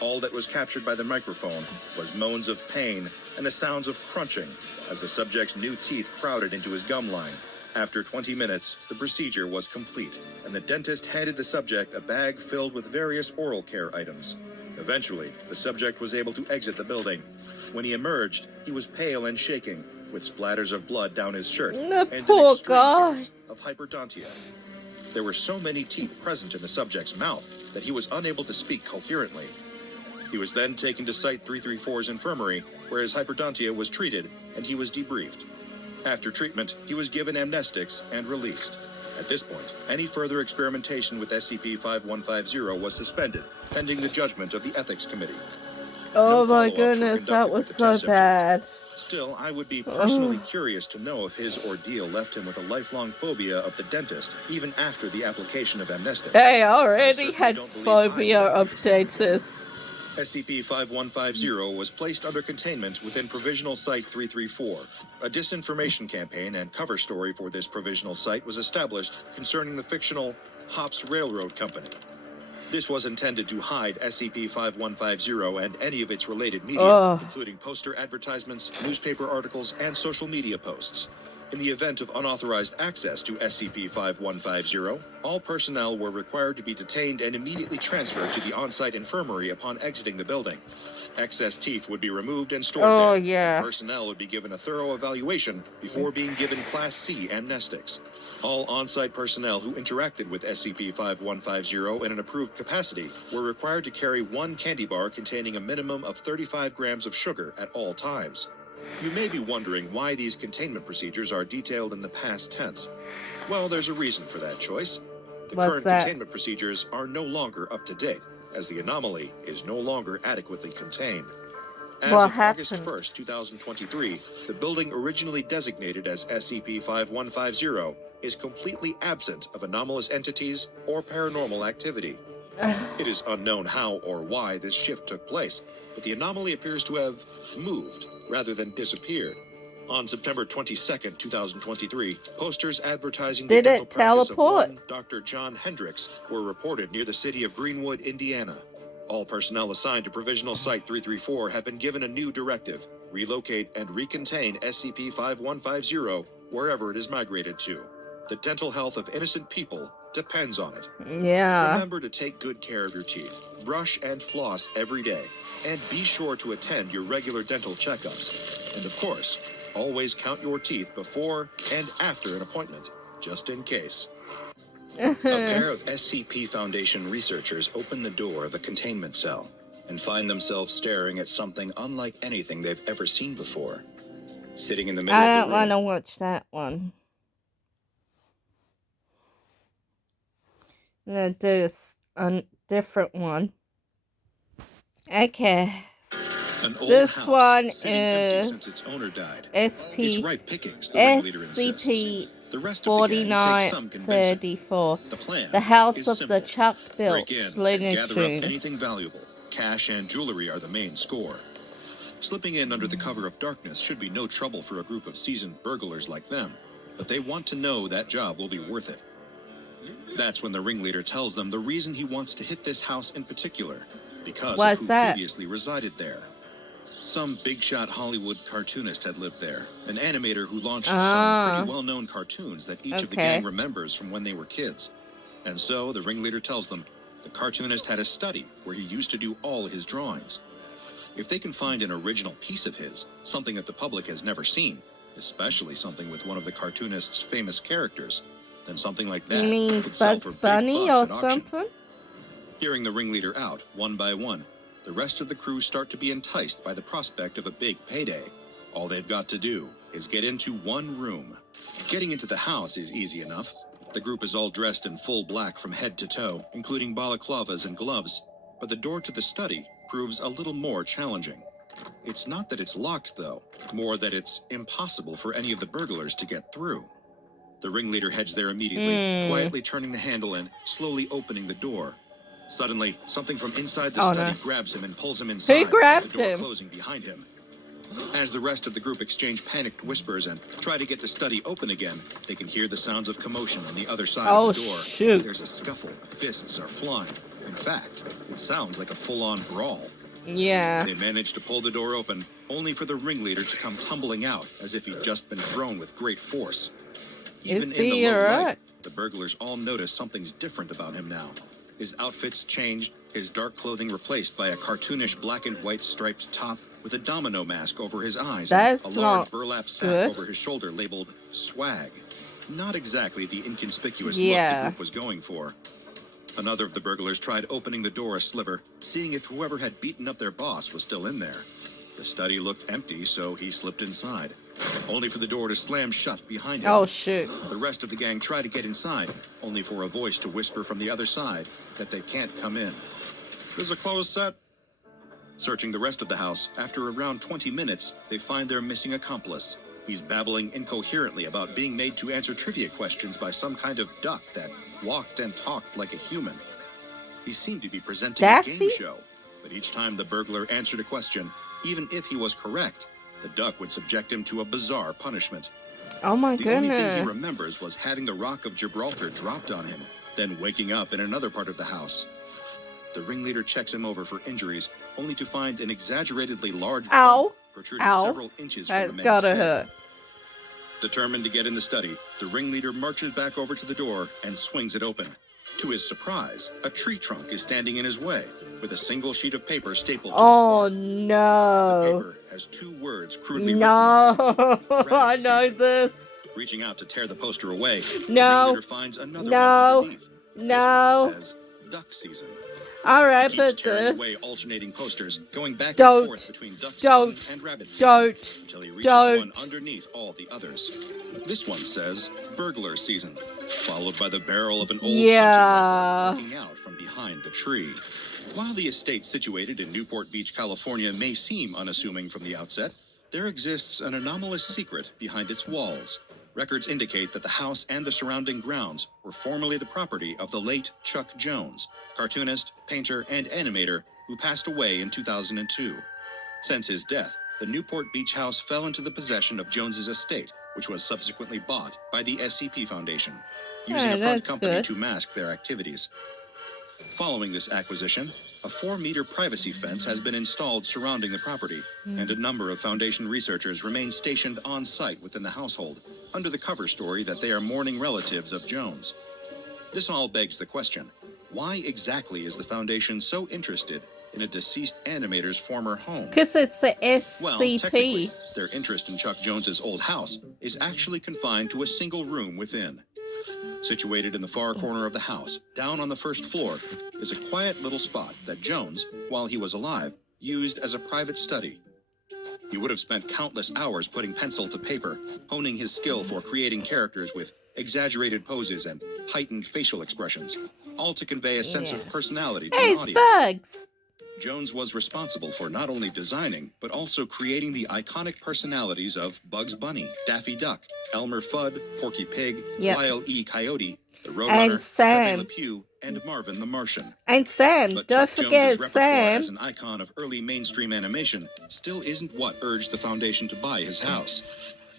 All that was captured by the microphone was moans of pain and the sounds of crunching as the subject's new teeth crowded into his gum line. After 20 minutes, the procedure was complete, and the dentist handed the subject a bag filled with various oral care items. Eventually, the subject was able to exit the building. When he emerged, he was pale and shaking, with splatters of blood down his shirt and an extreme case of hyperdontia. There were so many teeth present in the subject's mouth that he was unable to speak coherently. He was then taken to Site 334's infirmary, where his hyperdontia was treated, and he was debriefed. After treatment, he was given amnestics and released. At this point, any further experimentation with SCP-5150 was suspended, pending the judgment of the Ethics Committee. Oh my goodness, that was so bad. Still, I would be personally curious to know if his ordeal left him with a lifelong phobia of the dentist, even after the application of amnestics. They already had phobia of dentists. SCP-5150 was placed under containment within Provisional Site 334. A disinformation campaign and cover story for this provisional site was established concerning the fictional Hops Railroad Company. This was intended to hide SCP-5150 and any of its related media, including poster advertisements, newspaper articles, and social media posts. In the event of unauthorized access to SCP-5150, all personnel were required to be detained and immediately transferred to the on-site infirmary upon exiting the building. Excess teeth would be removed and stored there. And personnel would be given a thorough evaluation before being given Class C amnestics. All on-site personnel who interacted with SCP-5150 in an approved capacity were required to carry one candy bar containing a minimum of 35 grams of sugar at all times. You may be wondering why these containment procedures are detailed in the past tense. Well, there's a reason for that choice. The current containment procedures are no longer up to date, as the anomaly is no longer adequately contained. As of August 1st, 2023, the building originally designated as SCP-5150 is completely absent of anomalous entities or paranormal activity. It is unknown how or why this shift took place, but the anomaly appears to have moved rather than disappeared. On September 22nd, 2023, posters advertising the dental practice of one Dr. John Hendricks were reported near the city of Greenwood, Indiana. All personnel assigned to Provisional Site 334 have been given a new directive: relocate and recontain SCP-5150 wherever it is migrated to. The dental health of innocent people depends on it. Remember to take good care of your teeth. Brush and floss every day. And be sure to attend your regular dental checkups. And of course, always count your teeth before and after an appointment, just in case. A pair of SCP Foundation researchers open the door of a containment cell and find themselves staring at something unlike anything they've ever seen before. Sitting in the middle of the room. I don't want to watch that one. I'm going to do a different one. Okay. This one is SCP-4934. The House of the Chuck-Built Looney Tunes. Anything valuable. Cash and jewelry are the main score. Slipping in under the cover of darkness should be no trouble for a group of seasoned burglars like them, but they want to know that job will be worth it. That's when the ringleader tells them the reason he wants to hit this house in particular, because of who previously resided there. Some big-shot Hollywood cartoonist had lived there, an animator who launched some pretty well-known cartoons that each of the gang remembers from when they were kids. And so, the ringleader tells them, the cartoonist had a study where he used to do all his drawings. If they can find an original piece of his, something that the public has never seen, especially something with one of the cartoonist's famous characters, then something like that would sell for big bucks at auction. Hearing the ringleader out, one by one, the rest of the crew start to be enticed by the prospect of a big payday. All they've got to do is get into one room. Getting into the house is easy enough. The group is all dressed in full black from head to toe, including balaclavas and gloves. But the door to the study proves a little more challenging. It's not that it's locked, though, more that it's impossible for any of the burglars to get through. The ringleader heads there immediately, quietly turning the handle and slowly opening the door. Suddenly, something from inside the study grabs him and pulls him inside, grabbed the door him? closing behind him. As the rest of the group exchange panicked whispers and try to get the study open again, they can hear the sounds of commotion on the other side of the door. Shoot. There's a scuffle. Fists are flying. In fact, it sounds like a full-on brawl. Yeah. They manage to pull the door open, only for the ringleader to come tumbling out as if he'd just been thrown with great force. Even in the low light, the burglars all notice something's different about him now. His outfit's changed, his dark clothing replaced by a cartoonish black and white striped top with a domino mask over his eyes and a large burlap sack over his shoulder labeled swag. Not exactly the inconspicuous look the group was going for. Another of the burglars tried opening the door a sliver, seeing if whoever had beaten up their boss was still in there. The study looked empty, so he slipped inside, only for the door to slam shut behind him. Oh, shoot. The rest of the gang try to get inside, only for a voice to whisper from the other side that they can't come in. There's a closed set. Searching the rest of the house, after around 20 minutes, they find their missing accomplice. He's babbling incoherently about being made to answer trivia questions by some kind of duck that walked and talked like a human. He seemed to be presenting a game show, but each time the burglar answered a question, even if he was correct, the duck would subject him to a bizarre punishment. Oh my goodness. The only thing he remembers was having the Rock of Gibraltar dropped on him, then waking up in another part of the house. The ringleader checks him over for injuries, only to find an exaggeratedly large bump protruding several inches from the man's head. Hurt. Determined to get in the study, the ringleader marches back over to the door and swings it open. To his surprise, a tree trunk is standing in his way, with a single sheet of paper stapled to its bark. No. The paper has 2 words crudely written on it. I know this. Reaching out to tear the poster away, the No. ringleader finds another one underneath. This one says, Duck Season. Alright, He but keeps tearing this. away alternating posters, going back Don't. and forth between duck season and rabbit season, until he reaches one underneath all the others. This one says burglar season, followed by the barrel of an old hunting rifle poking out from behind the tree. While the estate situated in Newport Beach, California may seem unassuming from the outset, there exists an anomalous secret behind its walls. Records indicate that the house and the surrounding grounds were formerly the property of the late Chuck Jones, cartoonist, painter, and animator who passed away in 2002. Since his death, the Newport Beach house fell into the possession of Jones's estate, which was subsequently bought by the SCP Foundation, using a front company to mask their activities. Following this acquisition, a 4-meter privacy fence has been installed surrounding the property, and a number of Foundation researchers remain stationed on site within the household, under the cover story that they are mourning relatives of Jones. This all begs the question, why exactly is the Foundation so interested in a deceased animator's former home? Because it's the SCP. Well, technically, their interest in Chuck Jones's old house is actually confined to a single room within. Situated in the far corner of the house, down on the first floor, is a quiet little spot that Jones, while he was alive, used as a private study. He would have spent countless hours putting pencil to paper, honing his skill for creating characters with exaggerated poses and heightened facial expressions, all to convey a sense of personality to an audience. Bugs. Jones was responsible for not only designing, but also creating the iconic personalities of Bugs Bunny, Daffy Duck, Elmer Fudd, Porky Pig, Lyle E. Coyote, the Roadrunner, Pepe Le Pew, and Marvin the Martian. And Sam, but don't Chuck forget Jones's repertoire Sam. as an icon of early mainstream animation still isn't what urged the Foundation to buy his house.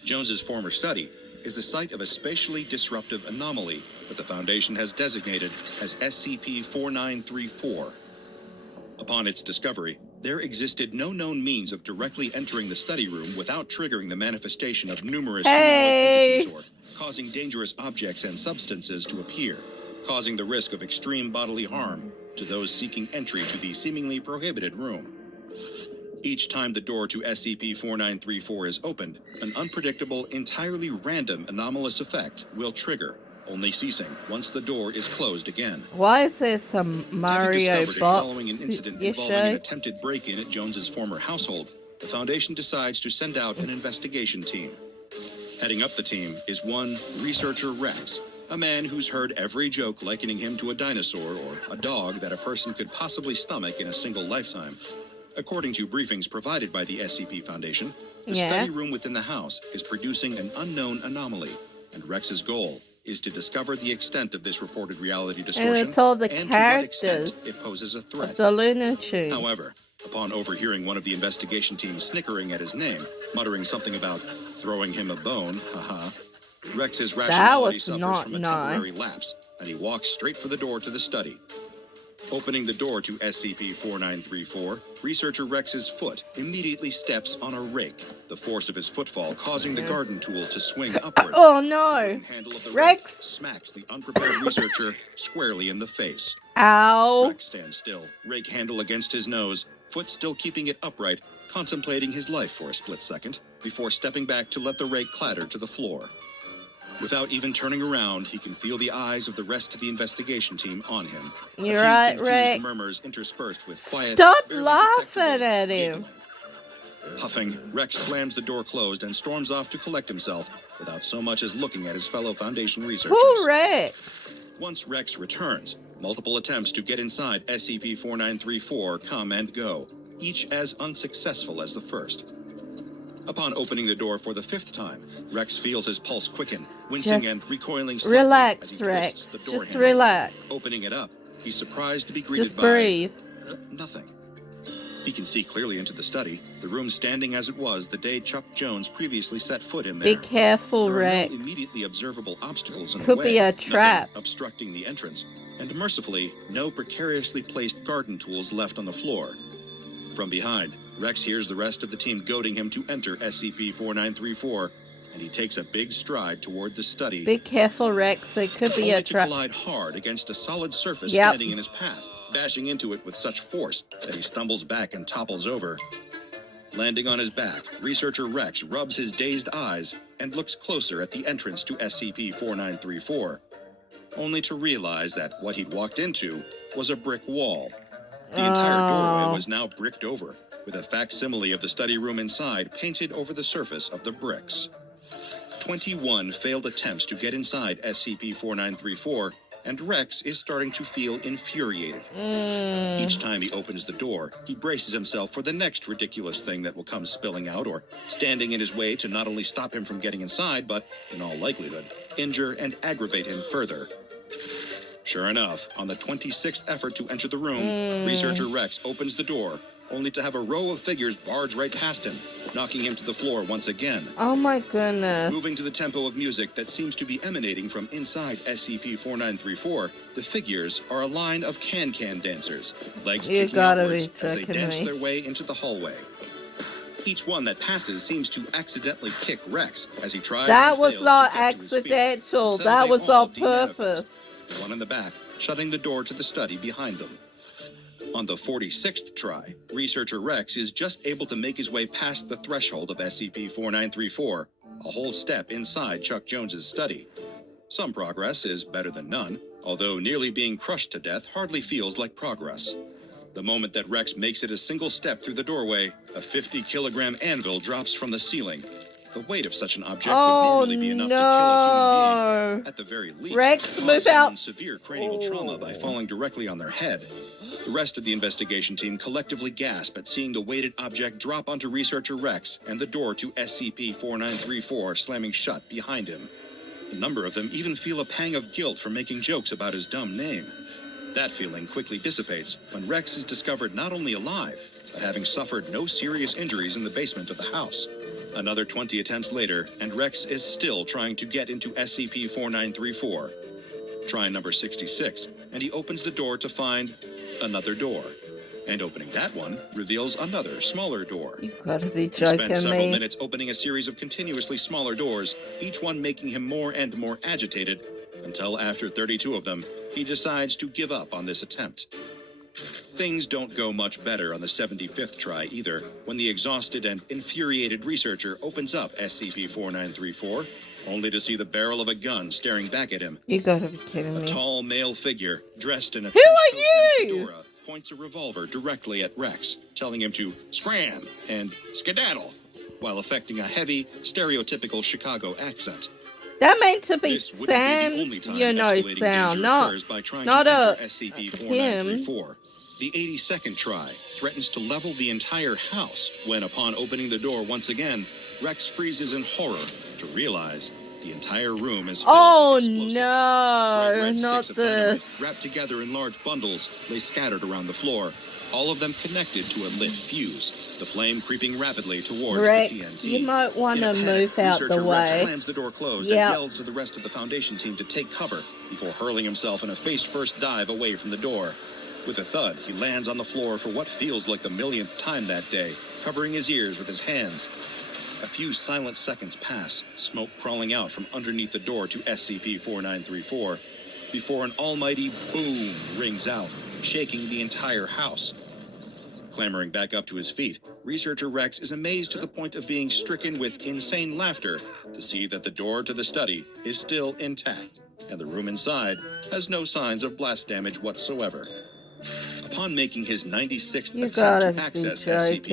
Jones's former study is the site of a spatially disruptive anomaly that the Foundation has designated as SCP-4934. Upon its discovery, there existed no known means of directly entering the study room without triggering the manifestation of numerous humanoid entities or causing dangerous objects and substances to appear, causing the risk of extreme bodily harm to those seeking entry to the seemingly prohibited room. Each time the door to SCP-4934 is opened, an unpredictable, entirely random anomalous effect will trigger, only ceasing once the door is closed again. Why is there some Mario box? Following an incident involving an attempted break-in at Jones's former household, the Foundation decides to send out an investigation team. Heading up the team is one researcher Rex, a man who's heard every joke likening him to a dinosaur or a dog that a person could possibly stomach in a single lifetime. According to briefings provided by the SCP Foundation, the Yeah. study room within the house is producing an unknown anomaly, and Rex's goal is to discover the extent of this reported reality distortion it's all the and to what extent characters it poses a threat. of the Looney Tunes. However, upon overhearing one of the investigation team snickering at his name, muttering something about throwing him a bone, haha, Rex's rationality was suffers not from a temporary nice. lapse, and he walks straight for the door to the study. Opening the door to SCP-4934, researcher Rex's foot immediately steps on a rake, the force of his footfall causing the garden tool to swing upwards. Oh The no! wooden handle of the Rex! rake smacks the unprepared researcher squarely in the face. Ow! Rex stands still, rake handle against his nose, foot still keeping it upright, contemplating his life for a split second, before stepping back to let the rake clatter to the floor. Without even turning around, he can feel the eyes of the rest of the investigation team on him. You're a few right, confused Rex. murmurs interspersed with quiet, Stop barely laughing detectable at him. giggling. Huffing, Rex slams the door closed and storms off to collect himself without so much as looking at his fellow Foundation researchers. Poor Rex. Once Rex returns, multiple attempts to get inside SCP-4934 come and go, each as unsuccessful as the first. Upon opening the door for the 5th time, Rex feels his pulse quicken, wincing Just and recoiling slightly relax, as he Rex. twists the door Just handle. relax. Opening it up, he's surprised to be greeted Just by breathe. nothing. He can see clearly into the study, the room standing as it was the day Chuck Jones previously set foot in there. Be careful, There are Rex. no immediately observable obstacles in the Could way, be a nothing trap. obstructing the entrance, and mercifully, no precariously placed garden tools left on the floor. From behind, Rex hears the rest of the team goading him to enter SCP-4934, and he takes a big stride toward the study, Be careful, Rex. It could be only a to trap. collide hard against a solid surface Yep. standing in his path, bashing into it with such force that he stumbles back and topples over. Landing on his back, researcher Rex rubs his dazed eyes and looks closer at the entrance to SCP-4934, only to realize that what he'd walked into was a brick wall. The entire doorway was now bricked over, with a facsimile of the study room inside painted over the surface of the bricks. 21 failed attempts to get inside SCP-4934, and Rex is starting to feel infuriated. Each time he opens the door, he braces himself for the next ridiculous thing that will come spilling out or standing in his way to not only stop him from getting inside, but, in all likelihood, injure and aggravate him further. Sure enough, on the 26th effort to enter the room, researcher Rex opens the door, only to have a row of figures barge right past him, knocking him to the floor once again. Oh my goodness. Moving to the tempo of music that seems to be emanating from inside SCP-4934, the figures are a line of can-can dancers, legs You kicking gotta outwards be as they joking dance me. their way into the hallway. Each one that passes seems to accidentally kick Rex as he tries That and was fails not to get to his feet, accidental. until That they was all on demanifest, purpose. the one in the back, shutting the door to the study behind them. On the 46th try, researcher Rex is just able to make his way past the threshold of SCP-4934, a whole step inside Chuck Jones's study. Some progress is better than none, although nearly being crushed to death hardly feels like progress. The moment that Rex makes it a single step through the doorway, a 50-kilogram anvil drops from the ceiling. The weight of such an object would normally be enough to kill a human being. At the very least, Rex, cause move someone out. severe cranial trauma by falling directly on their head. The rest of the investigation team collectively gasp at seeing the weighted object drop onto researcher Rex and the door to SCP-4934 slamming shut behind him. A number of them even feel a pang of guilt for making jokes about his dumb name. That feeling quickly dissipates when Rex is discovered not only alive, but having suffered no serious injuries in the basement of the house. Another 20 attempts later, and Rex is still trying to get into SCP-4934. Try number 66, and he opens the door to find another door. And opening that one reveals another, smaller door. You gotta be He spent joking several me. minutes opening a series of continuously smaller doors, each one making him more and more agitated, until after 32 of them, he decides to give up on this attempt. Things don't go much better on the 75th try either, when the exhausted and infuriated researcher opens up SCP-4934, only to see the barrel of a gun staring back at him. You gotta be kidding A me. tall male figure, dressed in a Who are trench coat and you? fedora, points a revolver directly at Rex, telling him to scram and skedaddle, while affecting a heavy, stereotypical Chicago accent. That meant to be This wouldn't be the only Sans, time you know, escalating sound, danger not occurs by trying not to a enter SCP-4934. The 82nd try threatens to level the entire house when, upon opening the door once again, Rex freezes in horror to realize the entire room is filled with explosives. Bright no, red not sticks of dynamite, this. wrapped together in large bundles, lay scattered around the floor, all of them connected to a lit fuse, the flame creeping rapidly towards Rex, the TNT. you might want In a to panic, move out researcher the Rex way. slams the door closed Yep. and yells to the rest of the Foundation team to take cover before hurling himself in a face-first dive away from the door. With a thud, he lands on the floor for what feels like the millionth time that day, covering his ears with his hands. A few silent seconds pass, smoke crawling out from underneath the door to SCP-4934, before an almighty boom rings out, shaking the entire house. Clambering back up to his feet, researcher Rex is amazed to the point of being stricken with insane laughter to see that the door to the study is still intact, and the room inside has no signs of blast damage whatsoever. Upon making his 96th You attempt gotta to be access joking me.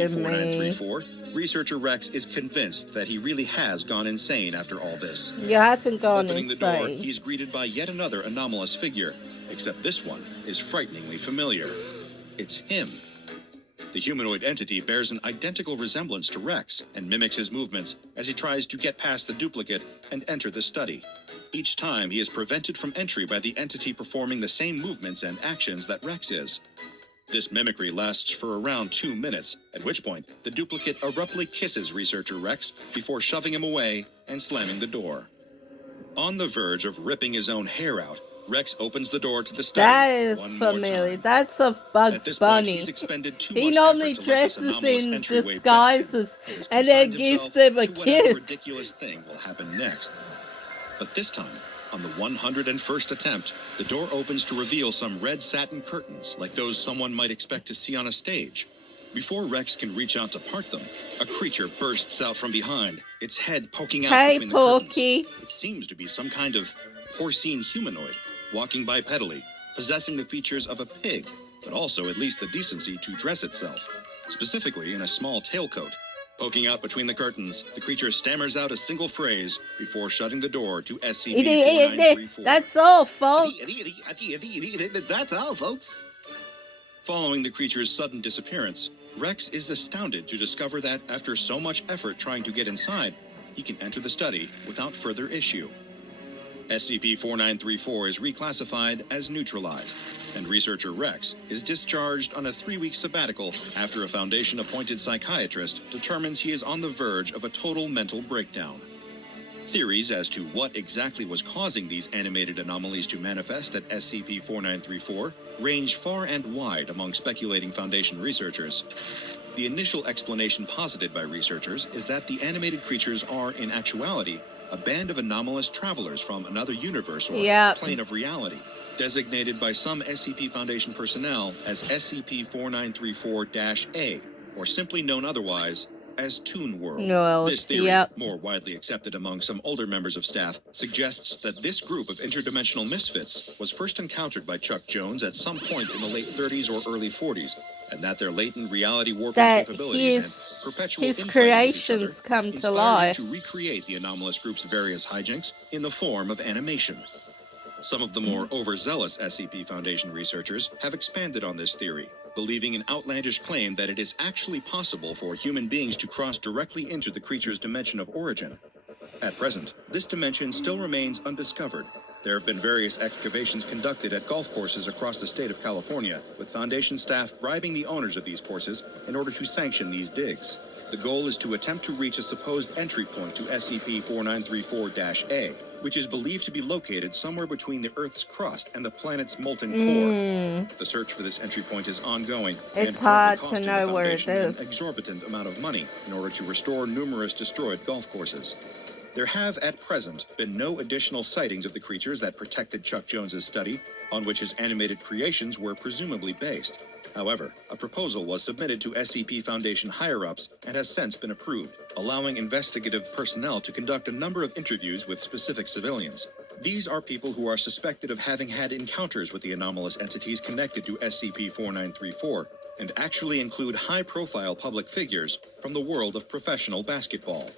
SCP-4934, researcher Rex is convinced that he really has gone insane after all this. You haven't gone Opening the door, insane. he's greeted by yet another anomalous figure, except this one is frighteningly familiar. It's him. The humanoid entity bears an identical resemblance to Rex and mimics his movements as he tries to get past the duplicate and enter the study. Each time, he is prevented from entry by the entity performing the same movements and actions that Rex is. This mimicry lasts for around 2 minutes, at which point the duplicate abruptly kisses researcher Rex before shoving him away and slamming the door. On the verge of ripping his own hair out, Rex opens the door to the study. That is one more familiar. time. That's of At Bugs this point, Bunny. he's expended too He much normally effort to let this dresses anomalous in entryway best him, disguises and has and then consigned gives himself them a to whatever kiss. ridiculous thing will happen next. But this time, on the 101st attempt, the door opens to reveal some red satin curtains like those someone might expect to see on a stage. Before Rex can reach out to part them, a creature bursts out from behind, its head poking out Hey, between the curtains. Porky. It seems to be some kind of porcine humanoid, walking bipedally, possessing the features of a pig, but also at least the decency to dress itself, specifically in a small tailcoat. Poking out between the curtains, the creature stammers out a single phrase before shutting the door to SCP-4934. That's all, folks. That's all, folks. Following the creature's sudden disappearance, Rex is astounded to discover that after so much effort trying to get inside, he can enter the study without further issue. SCP-4934 is reclassified as neutralized, and researcher Rex is discharged on a 3-week sabbatical after a Foundation-appointed psychiatrist determines he is on the verge of a total mental breakdown. Theories as to what exactly was causing these animated anomalies to manifest at SCP-4934 range far and wide among speculating Foundation researchers. The initial explanation posited by researchers is that the animated creatures are, in actuality, a band of anomalous travelers from another universe or plane of reality, designated by some SCP Foundation personnel as SCP-4934-A, or simply known otherwise as Toon World. This theory, more widely accepted among some older members of staff, suggests that this group of interdimensional misfits was first encountered by Chuck Jones at some point in the late 30s or early 40s, and that their latent reality warping capabilities and perpetual his infighting creations with each other come to inspired life him to recreate the anomalous group's various hijinks in the form of animation. Some of the more overzealous SCP Foundation researchers have expanded on this theory, believing an outlandish claim that it is actually possible for human beings to cross directly into the creature's dimension of origin. At present, this dimension still remains undiscovered. There have been various excavations conducted at golf courses across the state of California, with Foundation staff bribing the owners of these courses in order to sanction these digs. The goal is to attempt to reach a supposed entry point to SCP-4934-A, which is believed to be located somewhere between the Earth's crust and the planet's molten core. The search for this entry point is ongoing, it's hard to know where it is. An exorbitant amount of money in order to restore numerous destroyed golf courses. There have, at present, been no additional sightings of the creatures that protected Chuck Jones's study, on which his animated creations were presumably based. However, a proposal was submitted to SCP Foundation higher-ups and has since been approved, allowing investigative personnel to conduct a number of interviews with specific civilians. These are people who are suspected of having had encounters with the anomalous entities connected to SCP-4934, and actually include high-profile public figures from the world of professional basketball.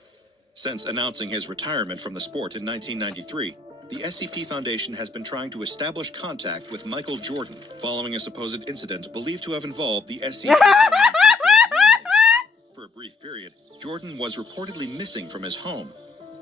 Since announcing his retirement from the sport in 1993, the SCP Foundation has been trying to establish contact with Michael Jordan following a supposed incident believed to have involved the SCP. For a brief period, Jordan was reportedly missing from his home.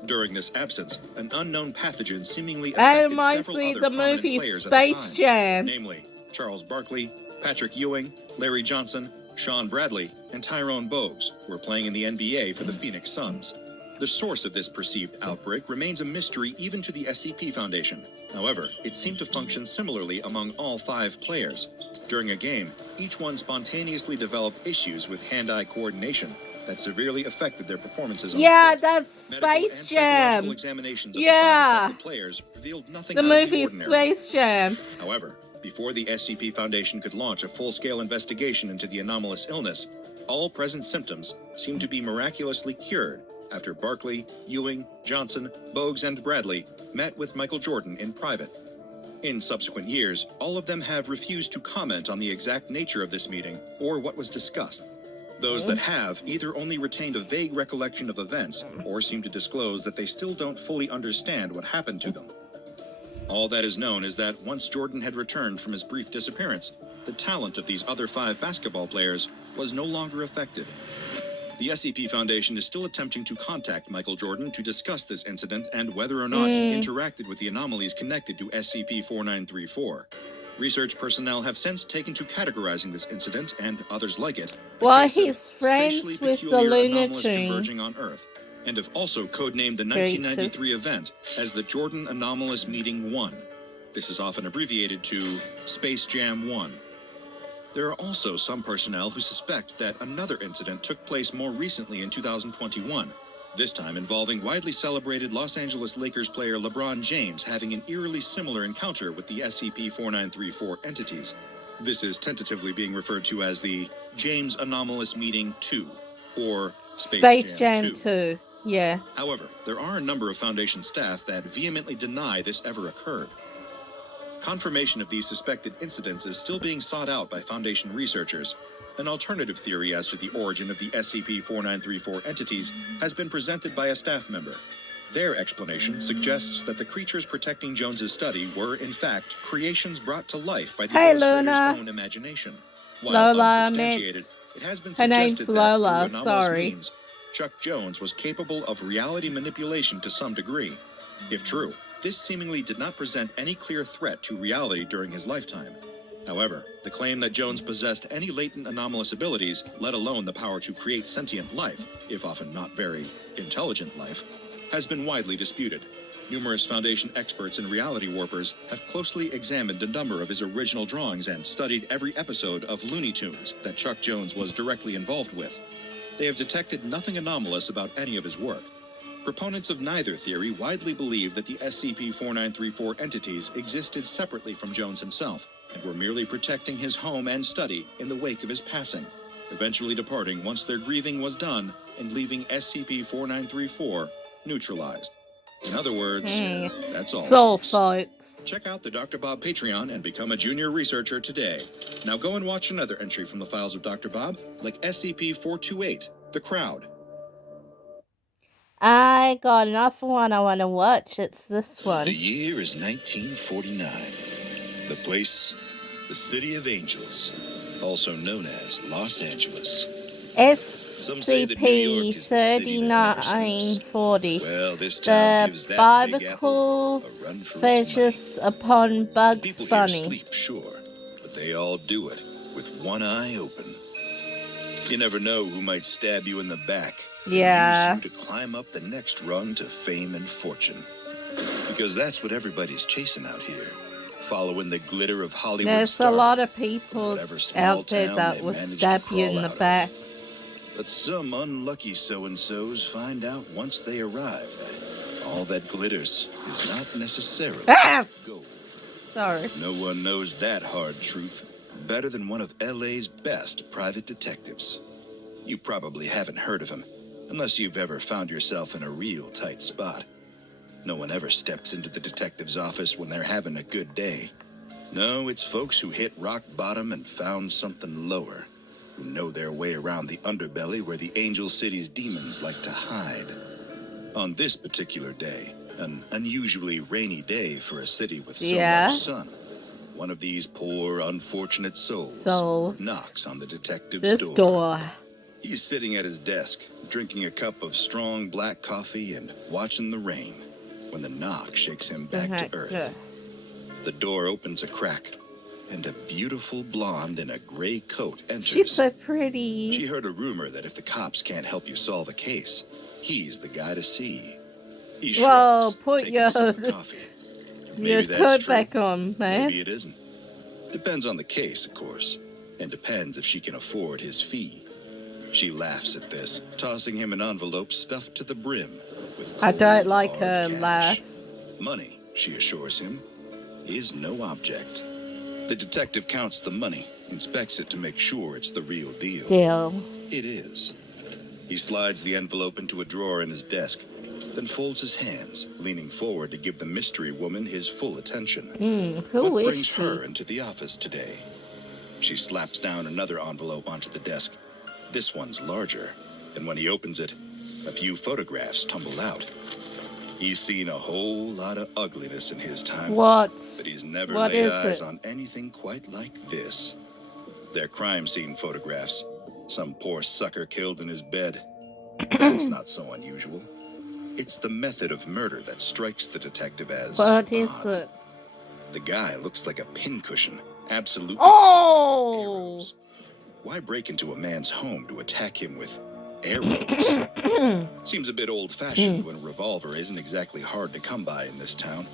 During this absence, an unknown pathogen seemingly affected several other prominent players at the time, Jam. namely Charles Barkley, Patrick Ewing, Larry Johnson, Sean Bradley, and Tyrone Bogues, who were playing in the NBA for the Phoenix Suns. The source of this perceived outbreak remains a mystery even to the SCP Foundation. However, it seemed to function similarly among all 5 players. During a game, each one spontaneously developed issues with hand-eye coordination that severely affected their performances on the Yeah, field. that's Space Jam. Examinations of Yeah. the players revealed nothing The out of the movie ordinary. Space Jam. However, before the SCP Foundation could launch a full-scale investigation into the anomalous illness, all present symptoms seemed to be miraculously cured after Barkley, Ewing, Johnson, Bogues, and Bradley met with Michael Jordan in private. In subsequent years, all of them have refused to comment on the exact nature of this meeting or what was discussed. Those that have either only retained a vague recollection of events or seem to disclose that they still don't fully understand what happened to them. All that is known is that once Jordan had returned from his brief disappearance, the talent of these other 5 basketball players was no longer affected. The SCP Foundation is still attempting to contact Michael Jordan to discuss this incident and whether or not he interacted with the anomalies connected to SCP-4934. Research personnel have since taken to categorizing this incident and others like it. Well, case of he's friends spatially with the peculiar anomalous lunatic. converging on Earth, and have also codenamed the 1993 event as the Jordan Anomalous Meeting 1. This is often abbreviated to Space Jam 1. There are also some personnel who suspect that another incident took place more recently in 2021, this time involving widely celebrated Los Angeles Lakers player LeBron James having an eerily similar encounter with the SCP-4934 entities. This is tentatively being referred to as the James Anomalous Meeting 2, or Space Jam 2. Yeah. However, there are a number of Foundation staff that vehemently deny this ever occurred. Confirmation of these suspected incidents is still being sought out by Foundation researchers. An alternative theory as to the origin of the SCP-4934 entities has been presented by a staff member. Their explanation suggests that the creatures protecting Jones's study were, in fact, creations brought to life by the illustrator's own imagination. While unsubstantiated, it has been suggested that Lola, through anomalous sorry. means, Chuck Jones was capable of reality manipulation to some degree. If true, this seemingly did not present any clear threat to reality during his lifetime. However, the claim that Jones possessed any latent anomalous abilities, let alone the power to create sentient life, if often not very intelligent life, has been widely disputed. Numerous Foundation experts and reality warpers have closely examined a number of his original drawings and studied every episode of Looney Tunes that Chuck Jones was directly involved with. They have detected nothing anomalous about any of his work. Proponents of neither theory widely believe that the SCP-4934 entities existed separately from Jones himself, and were merely protecting his home and study in the wake of his passing, eventually departing once their grieving was done and leaving SCP-4934 neutralized. In other words, that's all. So, folks. Check out the Dr. Bob Patreon and become a junior researcher today. Now go and watch another entry from the files of Dr. Bob, like SCP-428, The Crowd. I got another one I want to watch. It's this one. The year is 1949. The place, the City of Angels, also known as Los Angeles. SCP-3940. Well, this town gives The that Big Biblical Apple a run for its Fetus upon Bugs People Bunny. here sleep, sure, but they all do it with one eye open. You never know who might stab you in the back. Yeah. And use you to climb up the next rung to fame and fortune. Because that's what everybody's chasing out here. Following the glitter of Hollywood There's stardom, a lot of people whatever small out there town that they will manage to stab you in crawl the out of. back. But some unlucky so-and-sos find out once they arrive that all that glitters is not necessarily gold. Sorry. No one knows that hard truth better than one of LA's best private detectives. You probably haven't heard of him, unless you've ever found yourself in a real tight spot. No one ever steps into the detective's office when they're having a good day. No, it's folks who hit rock bottom and found something lower, who know their way around the underbelly where the Angel City's demons like to hide. On this particular day, An unusually rainy day for a city with so Yeah. much sun. One of these poor, unfortunate souls knocks on the detective's This door. He's sitting at his desk, drinking a cup of strong black coffee and watching the rain, when the knock shakes him back to earth. The door opens a crack, and a beautiful blonde in a gray coat enters. She's so pretty. She heard a rumor that if the cops can't help you solve a case, he's the guy to see. He shrugs, put taking a sip of coffee. your Maybe coat that's true. back on, man. Maybe it isn't. Depends on the case, of course, and depends if she can afford his fee. She laughs at this, tossing him an envelope stuffed to the brim with I cold, don't like hard her cash. laugh. Money, she assures him, is no object. The detective counts the money, inspects it to make sure it's the real deal. It is. He slides the envelope into a drawer in his desk, then folds his hands, leaning forward to give the mystery woman his full attention. Who What is brings she? her into the office today? She slaps down another envelope onto the desk. This one's larger, and when he opens it, a few photographs tumble out. He's seen a whole lot of ugliness in his time, What? but he's never What laid is eyes it? on anything quite like this. They're crime scene photographs. Some poor sucker killed in his bed. That's not so unusual. It's the method of murder that strikes the detective as What is odd. it? The guy looks like a pincushion, absolutely Oh! covered with arrows. Why break into a man's home to attack him with arrows? Seems a bit old-fashioned when a revolver isn't exactly hard to come by in this town.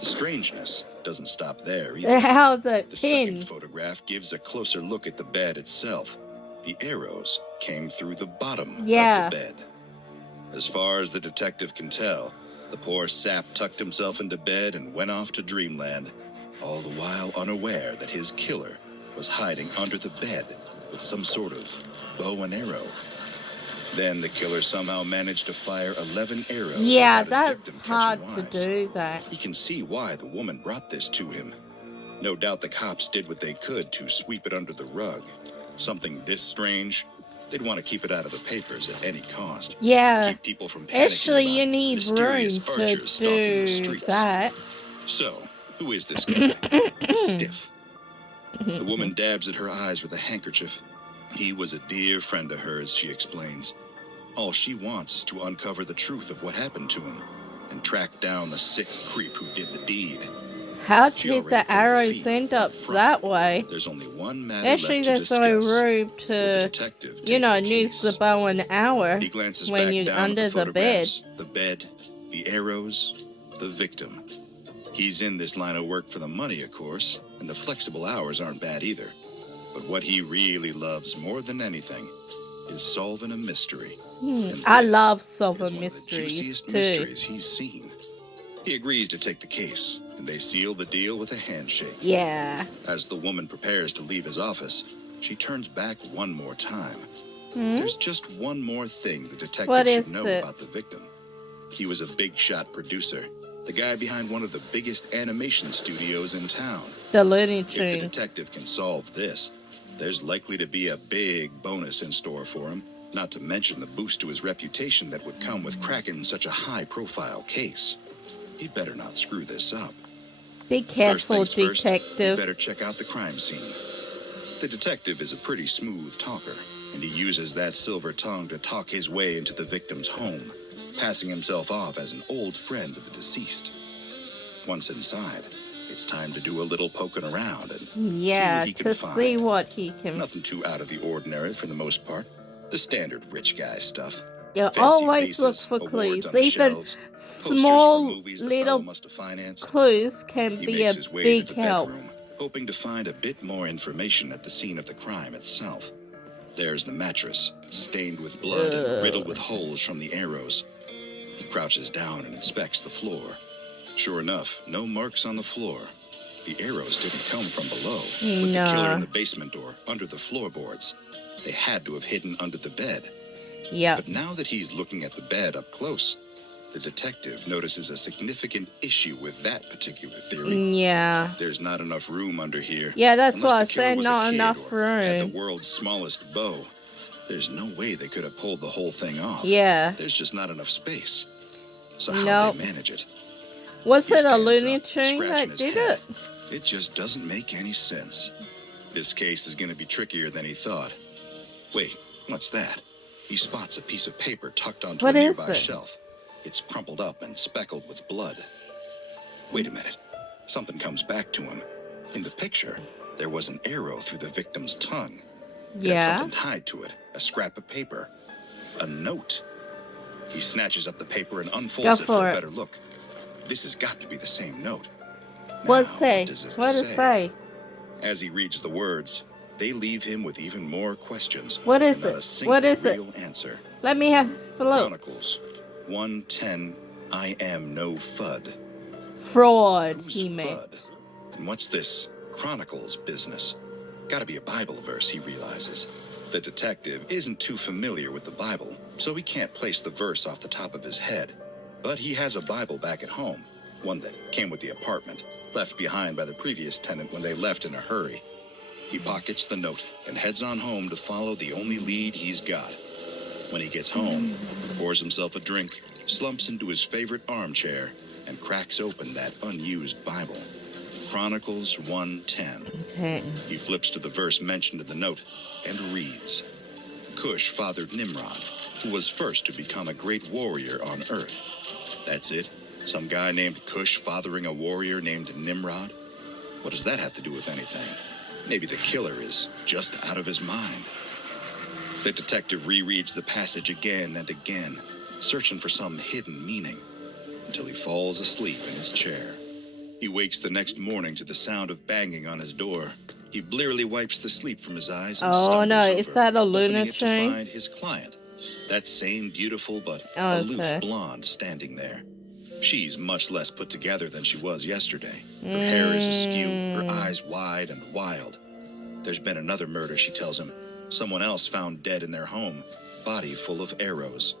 The strangeness doesn't stop there either. How's that The pin? second photograph gives a closer look at the bed itself. The arrows came through the bottom of the bed. As far as the detective can tell, the poor sap tucked himself into bed and went off to dreamland, all the while unaware that his killer was hiding under the bed with some sort of bow and arrow. Then the killer somehow managed to fire 11 arrows. Yeah, without his that's victim hard catching to wise. do that. He can see why the woman brought this to him. No doubt the cops did what they could to sweep it under the rug. Something this strange, they'd want to keep it out of the papers at any cost. Yeah. Keep people from panicking Actually, you about need mysterious room to archers stalking the do streets. that. So, who is this guy? Stiff. The woman dabs at her eyes with a handkerchief. He was a dear friend of hers, she explains. All she wants is to uncover the truth of what happened to him and track down the sick creep who did the deed. How She did already the put her arrows feet end up up front. that way? There's only one matter Actually, left to that's so discuss. rude Will the to, detective you take know, the use the case? bow and arrow He glances when back you're down under at the the bed. photographs, the bed, the arrows, the victim. He's in this line of work for the money, of course, and the flexible hours aren't bad either. But what he really loves more than anything is solving a mystery. And I this love is solving one of the mysteries juiciest too. mysteries he's seen. He agrees to take the case, and they seal the deal with a handshake. Yeah. As the woman prepares to leave his office, she turns back one more time. There's just one more thing the detective What should is know it? about the victim. He was a big shot producer, the guy behind one of the biggest animation studios in town. The Looney If the Tunes. detective can solve this, there's likely to be a big bonus in store for him, not to mention the boost to his reputation that would come with cracking such a high-profile case. He'd better not screw this up. Be careful, First things first, you detective. better check out the crime scene. The detective is a pretty smooth talker, and he uses that silver tongue to talk his way into the victim's home, passing himself off as an old friend of the deceased. Once inside, it's time to do a little poking around and see Yeah, what he can to find. see what he can. Nothing too out of the ordinary for the most part. The standard rich guy stuff. You Fancy always look vases, for awards clues. on the Even shelves, posters small for movies the fellow little must have financed. clues can He be makes a his way big to the help. bedroom, hoping to find a bit more information at the scene of the crime itself. There's the mattress, stained with blood and riddled with holes from the arrows. He crouches down and inspects the floor. Sure enough, no marks on the floor. The arrows didn't come from below, with the killer in the basement or under the floorboards. They had to have hidden under the bed. Yep. But now that he's looking at the bed up close, the detective notices a significant issue with that particular theory. Yeah. There's not enough room under here. Yeah, that's Unless why I the killer said was a not kid enough or had the room. world's smallest bow. There's no way they could have pulled the whole thing off. Yeah. There's just not enough space. So how Nope. they manage it? Was He it a stands Looney up, Tune scratching that his did head. it? It just doesn't make any sense. This case is going to be trickier than he thought. Wait, what's that? He spots a piece of paper tucked onto What a is nearby it? shelf. It's crumpled up and speckled with blood. Wait a minute. Something comes back to him. In the picture, there was an arrow through the victim's tongue. It had Yeah. something tied to it, a scrap of paper. A note. He snatches up the paper and unfolds it for a better look. This has got to be the same note. What Now, say? what does it What does it say? As he reads the words, they leave him with even more questions. What is and not it? a single What is it? real answer. Let me have a look. Chronicles 110. I am no FUD. Fraud, Who's he meant. FUD? And what's this Chronicles business? Gotta be a Bible verse, he realizes. The detective isn't too familiar with the Bible, so he can't place the verse off the top of his head. But he has a Bible back at home, one that came with the apartment, left behind by the previous tenant when they left in a hurry. He pockets the note and heads on home to follow the only lead he's got. When he gets home, he pours himself a drink, slumps into his favorite armchair, and cracks open that unused Bible. Chronicles 1:10. He flips to the verse mentioned in the note and reads, Cush fathered Nimrod, who was first to become a great warrior on earth. That's it? Some guy named Cush fathering a warrior named Nimrod? What does that have to do with anything? Maybe the killer is just out of his mind. The detective rereads the passage again and again, searching for some hidden meaning, until he falls asleep in his chair. He wakes the next morning to the sound of banging on his door. He blearily wipes the sleep from his eyes and Oh no, stumbles is over, that a opening Looney it to Tune? find his client, that same beautiful but Oh, aloof okay. blonde standing there. She's much less put together than she was yesterday. Her hair is askew, her eyes wide and wild. There's been another murder, she tells him. Someone else found dead in their home, body full of arrows.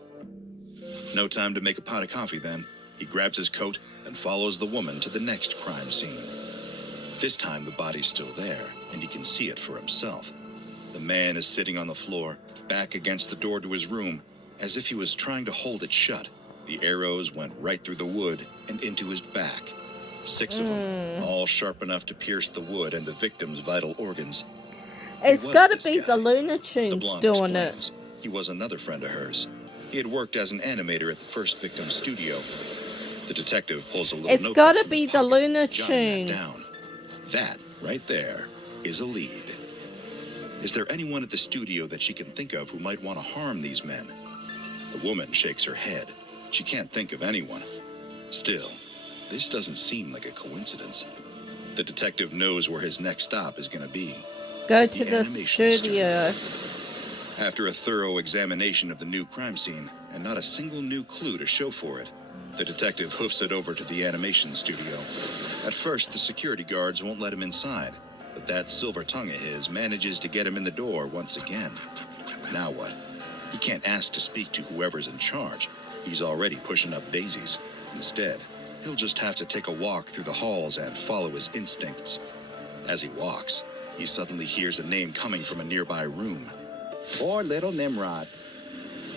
No time to make a pot of coffee then. He grabs his coat and follows the woman to the next crime scene. This time the body's still there, and he can see it for himself. The man is sitting on the floor, back against the door to his room, as if he was trying to hold it shut. The arrows went right through the wood and into his back. 6 of them, all sharp enough to pierce the wood and the victim's vital organs. It's Who was gotta this be guy? the Looney The Tunes blonde doing explains. it. He was another friend of hers. He had worked as an animator at the first victim's studio. The detective pulls a little It's notebook gotta from his be the pocket, Looney jotting that Tunes. down. That, right there, is a lead. Is there anyone at the studio that she can think of who might want to harm these men? The woman shakes her head. She can't think of anyone. Still, this doesn't seem like a coincidence. The detective knows where his next stop is going to be. Go to The the animation studio. After a thorough examination of the new crime scene, and not a single new clue to show for it, the detective hoofs it over to the animation studio. At first, the security guards won't let him inside, but that silver tongue of his manages to get him in the door once again. Now what? He can't ask to speak to whoever's in charge. He's already pushing up daisies. Instead, he'll just have to take a walk through the halls and follow his instincts. As he walks, he suddenly hears a name coming from a nearby room. Poor little Nimrod.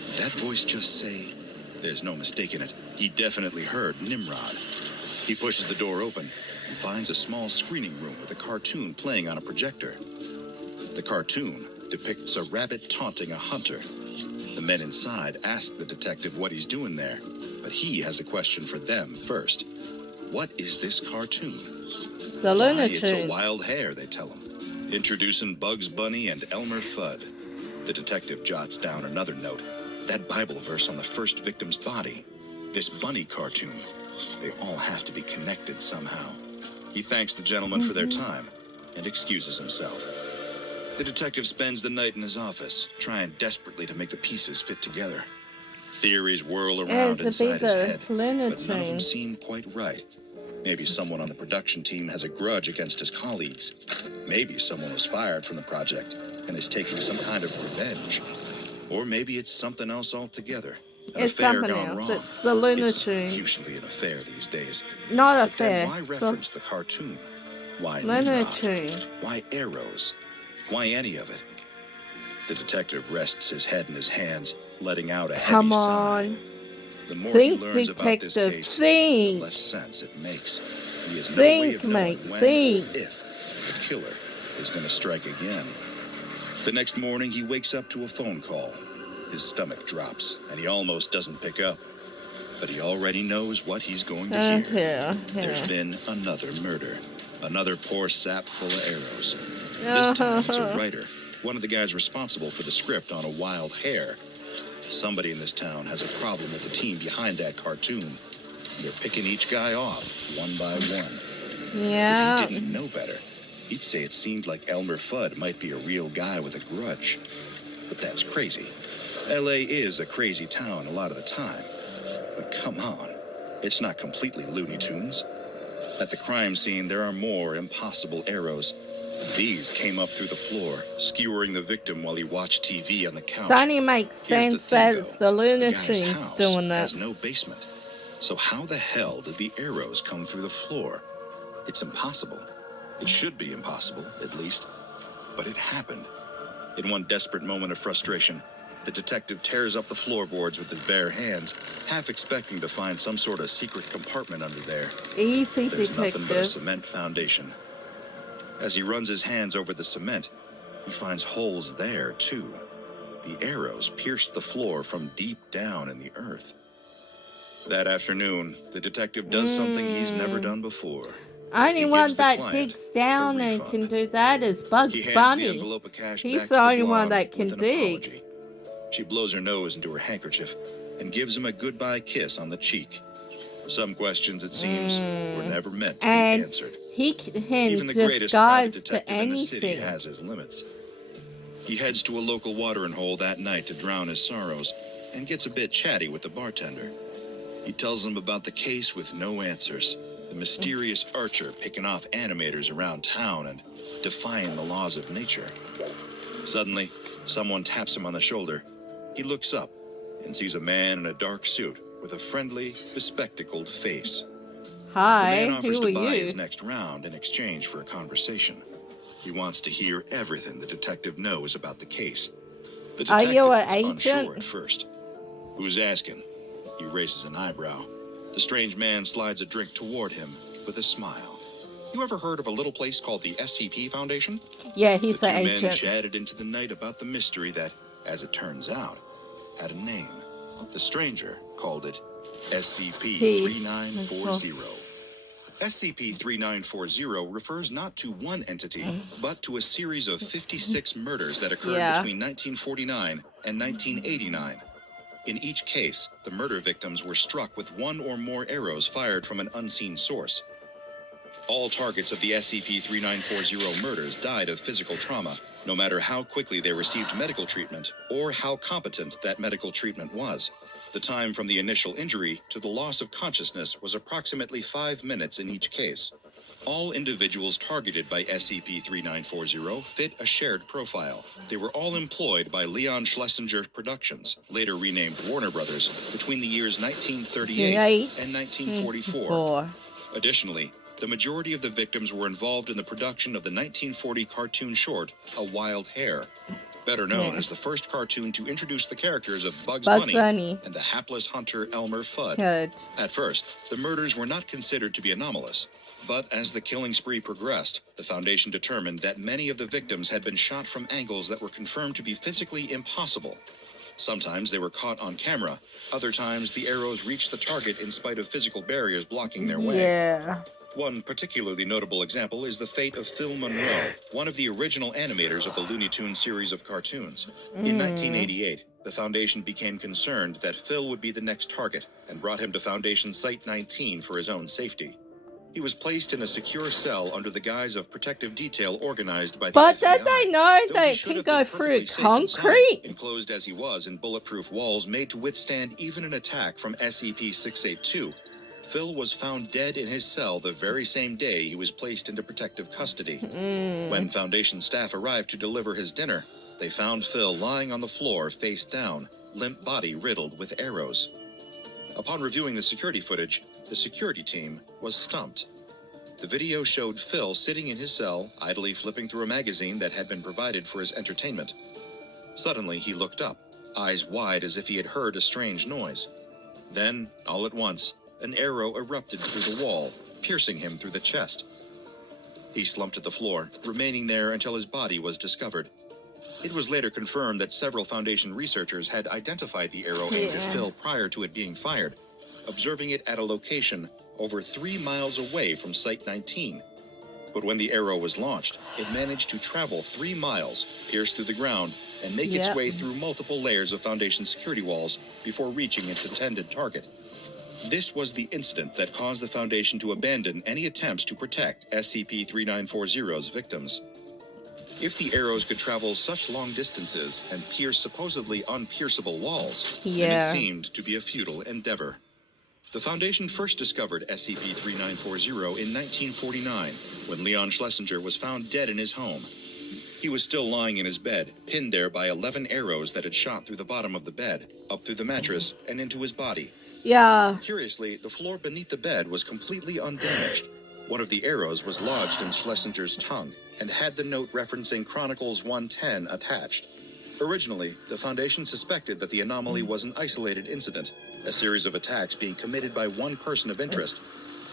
Did that voice just say? There's no mistaking it. He definitely heard Nimrod. He pushes the door open and finds a small screening room with a cartoon playing on a projector. The cartoon depicts a rabbit taunting a hunter. The men inside ask the detective what he's doing there, but he has a question for them first. What is this cartoon? The Why, Looney it's a Tunes. wild hare, they tell him. Introducing Bugs Bunny and Elmer Fudd. The detective jots down another note. That Bible verse on the first victim's body. This bunny cartoon. They all have to be connected somehow. He thanks the gentlemen for their time and excuses himself. The detective spends the night in his office, trying desperately to make the pieces fit together. Theories whirl around to be inside his the head, Looney but none of them Tunes. seem quite right. Maybe someone on the production team has a grudge against his colleagues. Maybe someone was fired from the project and is taking some kind of revenge. Or maybe it's something else altogether. An It's affair something gone else. wrong. It's the Looney It's Tunes. usually an affair these days. Not a But then fair. why reference the cartoon? Why Looney Nimrod? Tunes. Why arrows? Why any of it? The detective rests his head in his hands, letting out a Come heavy sigh. on. The more he Think, learns about this detective, case, think. the less sense it makes. He has no Think, way of knowing mate, when think. or if the killer is going to strike again. The next morning, he wakes up to a phone call. His stomach drops, and he almost doesn't pick up. But he already knows what he's going to hear. Yeah. There's been another murder. Another poor sap full of arrows. This time, it's a writer. One of the guys responsible for the script on A Wild Hare. Somebody in this town has a problem with the team behind that cartoon. They're picking each guy off, one by one. Yeah. If he didn't know better, he'd say it seemed like Elmer Fudd might be a real guy with a grudge. But that's crazy. L.A. is a crazy town a lot of the time. But come on, it's not completely Looney Tunes. At the crime scene, there are more impossible arrows. These came up through the floor, skewering the victim while he watched TV on the couch. It only makes Here's the sense thing, that though. it's the Looney The guy's Tunes house doing that. has no basement. So how the hell did the arrows come through the floor? It's impossible. It should be impossible, at least. But it happened. In one desperate moment of frustration, the detective tears up the floorboards with his bare hands, half expecting to find some sort of secret compartment under there. Easy, There's nothing but a detective. cement foundation. As he runs his hands over the cement, he finds holes there, too. The arrows pierced the floor from deep down in the earth. That afternoon, the detective does something he's never done before. Only He one gives the that client digs down a and refund. can do that is He Bugs hands the Bunny. envelope of cash He's back the to only one blonde that can with an dig. apology. She blows her nose into her handkerchief and gives him a goodbye kiss on the cheek. Some questions, it seems, were never meant to be And answered. he can Even the greatest private disguise to detective in the city anything. has his limits. He heads to a local watering hole that night to drown his sorrows and gets a bit chatty with the bartender. He tells him about the case with no answers, the mysterious archer picking off animators around town and defying the laws of nature. Suddenly, someone taps him on the shoulder. He looks up and sees a man in a dark suit with a friendly, bespectacled face. The Hi, man offers who are to buy you? his next round in exchange for a conversation. He wants to hear everything the detective knows about the case. The Are detective you an is unsure agent? at first. Who's asking? He raises an eyebrow. The strange man slides a drink toward him with a smile. You ever heard of a little place called the SCP Foundation? Yeah, The he's two the men agent. chatted into the night about the mystery that, as it turns out, had a name. The stranger called it SCP-3940. SCP-3940 refers not to one entity, but to a series of 56 murders that occurred Yeah. between 1949 and 1989. In each case, the murder victims were struck with one or more arrows fired from an unseen source. All targets of the SCP-3940 murders died of physical trauma, no matter how quickly they received medical treatment or how competent that medical treatment was. The time from the initial injury to the loss of consciousness was approximately 5 minutes in each case. All individuals targeted by SCP-3940 fit a shared profile. They were all employed by Leon Schlesinger Productions, later renamed Warner Brothers, between the years 1938 and 1944. Additionally, the majority of the victims were involved in the production of the 1940 cartoon short, A Wild Hare, better known as the first cartoon to introduce the characters of Bugs Bunny and the hapless hunter Elmer Fudd. Good. At first, the murders were not considered to be anomalous, but as the killing spree progressed, the Foundation determined that many of the victims had been shot from angles that were confirmed to be physically impossible. Sometimes they were caught on camera, other times the arrows reached the target in spite of physical barriers blocking their way. Yeah. One particularly notable example is the fate of Phil Monroe, one of the original animators of the Looney Tunes series of cartoons. In 1988, the Foundation became concerned that Phil would be the next target and brought him to Foundation Site 19 for his own safety. He was placed in a secure cell under the guise of protective detail organized by the But FBI. did they know Though they he should can have go been through perfectly safe inside, concrete? enclosed as he was in bulletproof walls made to withstand even an attack from SCP-682, Phil was found dead in his cell the very same day he was placed into protective custody. When Foundation staff arrived to deliver his dinner, they found Phil lying on the floor face down, limp body riddled with arrows. Upon reviewing the security footage, the security team was stumped. The video showed Phil sitting in his cell, idly flipping through a magazine that had been provided for his entertainment. Suddenly, he looked up, eyes wide as if he had heard a strange noise. Then, all at once, an arrow erupted through the wall, piercing him through the chest. He slumped to the floor, remaining there until his body was discovered. It was later confirmed that several Foundation researchers had identified the arrow aimed at Phil prior to it being fired, observing it at a location over 3 miles away from Site 19. But when the arrow was launched, it managed to travel 3 miles, pierce through the ground, and make its way through multiple layers of Foundation security walls before reaching its intended target. This was the incident that caused the Foundation to abandon any attempts to protect SCP-3940's victims. If the arrows could travel such long distances and pierce supposedly unpierceable walls, then it seemed to be a futile endeavor. The Foundation first discovered SCP-3940 in 1949, when Leon Schlesinger was found dead in his home. He was still lying in his bed, pinned there by 11 arrows that had shot through the bottom of the bed, up through the mattress, and into his body. Curiously, the floor beneath the bed was completely undamaged. One of the arrows was lodged in Schlesinger's tongue and had the note referencing Chronicles 110 attached. Originally, the Foundation suspected that the anomaly was an isolated incident, a series of attacks being committed by one person of interest.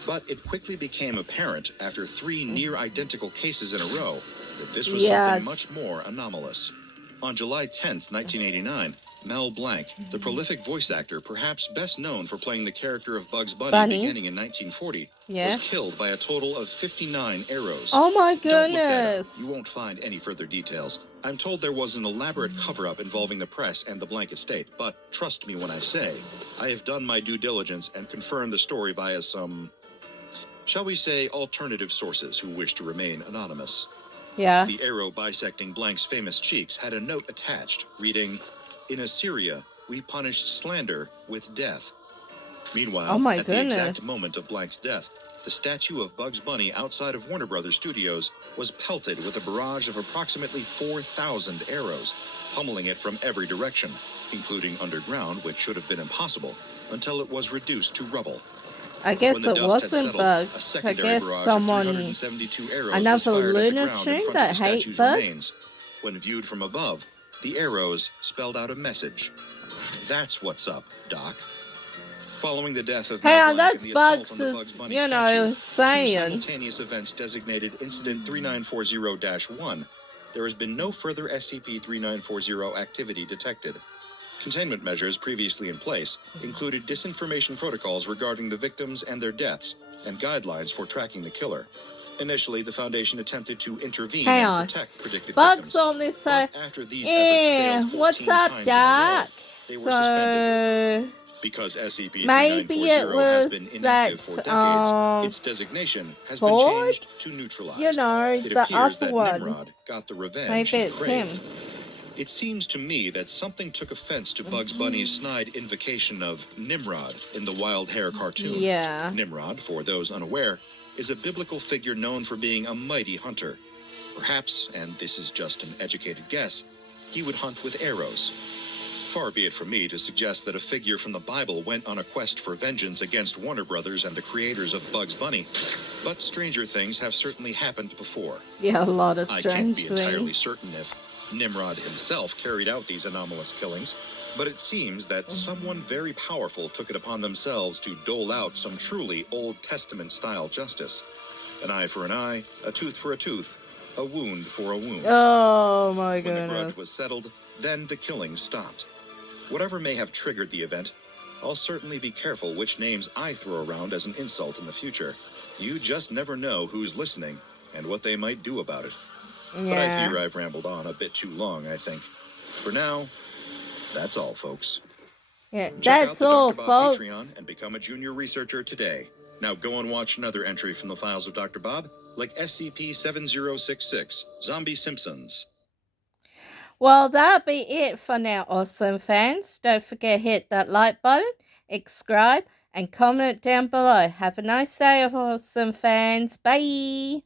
But it quickly became apparent after 3 near-identical cases in a row that this was something much more anomalous. On July 10th, 1989, Mel Blanc, the prolific voice actor perhaps best known for playing the character of Bugs Bunny beginning in 1940, was killed by a total of 59 arrows. Oh my Don't look that up. goodness. You won't find any further details. I'm told there was an elaborate cover-up involving the press and the Blanc estate, but trust me when I say, I have done my due diligence and confirmed the story via some, shall we say, alternative sources who wish to remain anonymous. The arrow bisecting Blanc's famous cheeks had a note attached, reading, "In Assyria, we punished slander with death." Meanwhile, at the exact moment of Blanc's death, the statue of Bugs Bunny outside of Warner Brothers Studios was pelted with a barrage of approximately 4,000 arrows, pummeling it from every direction, including underground, which should have been impossible, until it was reduced to rubble. I guess When the it dust had wasn't settled, a bugs. I secondary guess barrage someone, of 372 arrows was another fired at the ground in lunatic front of that the hate statue's bugs. remains. When viewed from above, the arrows spelled out a message. "That's what's up, Doc." Following the death of Mel Blanc and the assault on the Bugs Bunny statue, 2 simultaneous events designated Incident 3940-1, there has been no further SCP-3940 activity detected. Containment measures previously in place included disinformation protocols regarding the victims and their deaths, and guidelines for tracking the killer. Initially, the Foundation attempted to intervene and protect predicted bugs victims. on this side. But after these efforts failed 14 What's up, times in a row, Doc? they were suspended. So Because maybe it SCP-3940 has was been inactive that for decades, its designation has been Ford? changed to neutralized. You know, It the appears upper that one. Nimrod got the revenge Maybe he it's craved. him. It seems to me that something took offense to Bugs Bunny's snide invocation of Nimrod in the Wild Hare cartoon. Nimrod, for those unaware, is a biblical figure known for being a mighty hunter. Perhaps, and this is just an educated guess, he would hunt with arrows. Far be it from me to suggest that a figure from the Bible went on a quest for vengeance against Warner Brothers and the creators of Bugs Bunny, but stranger things have certainly happened before. Yeah, a lot of I strange can't be entirely things. certain if Nimrod himself carried out these anomalous killings, but it seems that someone very powerful took it upon themselves to dole out some truly Old Testament-style justice. An eye for an eye, a tooth for a tooth, a wound for a wound. Oh my When the grudge goodness. was settled, then the killing stopped. Whatever may have triggered the event, I'll certainly be careful which names I throw around as an insult in the future. You just never know who's listening and what they might do about it. But I fear I've rambled on a bit too long, I think. For now, that's all, folks. Yeah, Check that's out the all, Dr. Bob folks. Patreon and become a junior researcher today. Now go and watch another entry from the files of Dr. Bob, like SCP-7066, Zombie Simpsons. Well, that'll be it for now, awesome fans. Don't forget to hit that like button, subscribe, and comment down below. Have a nice day, awesome fans. Bye.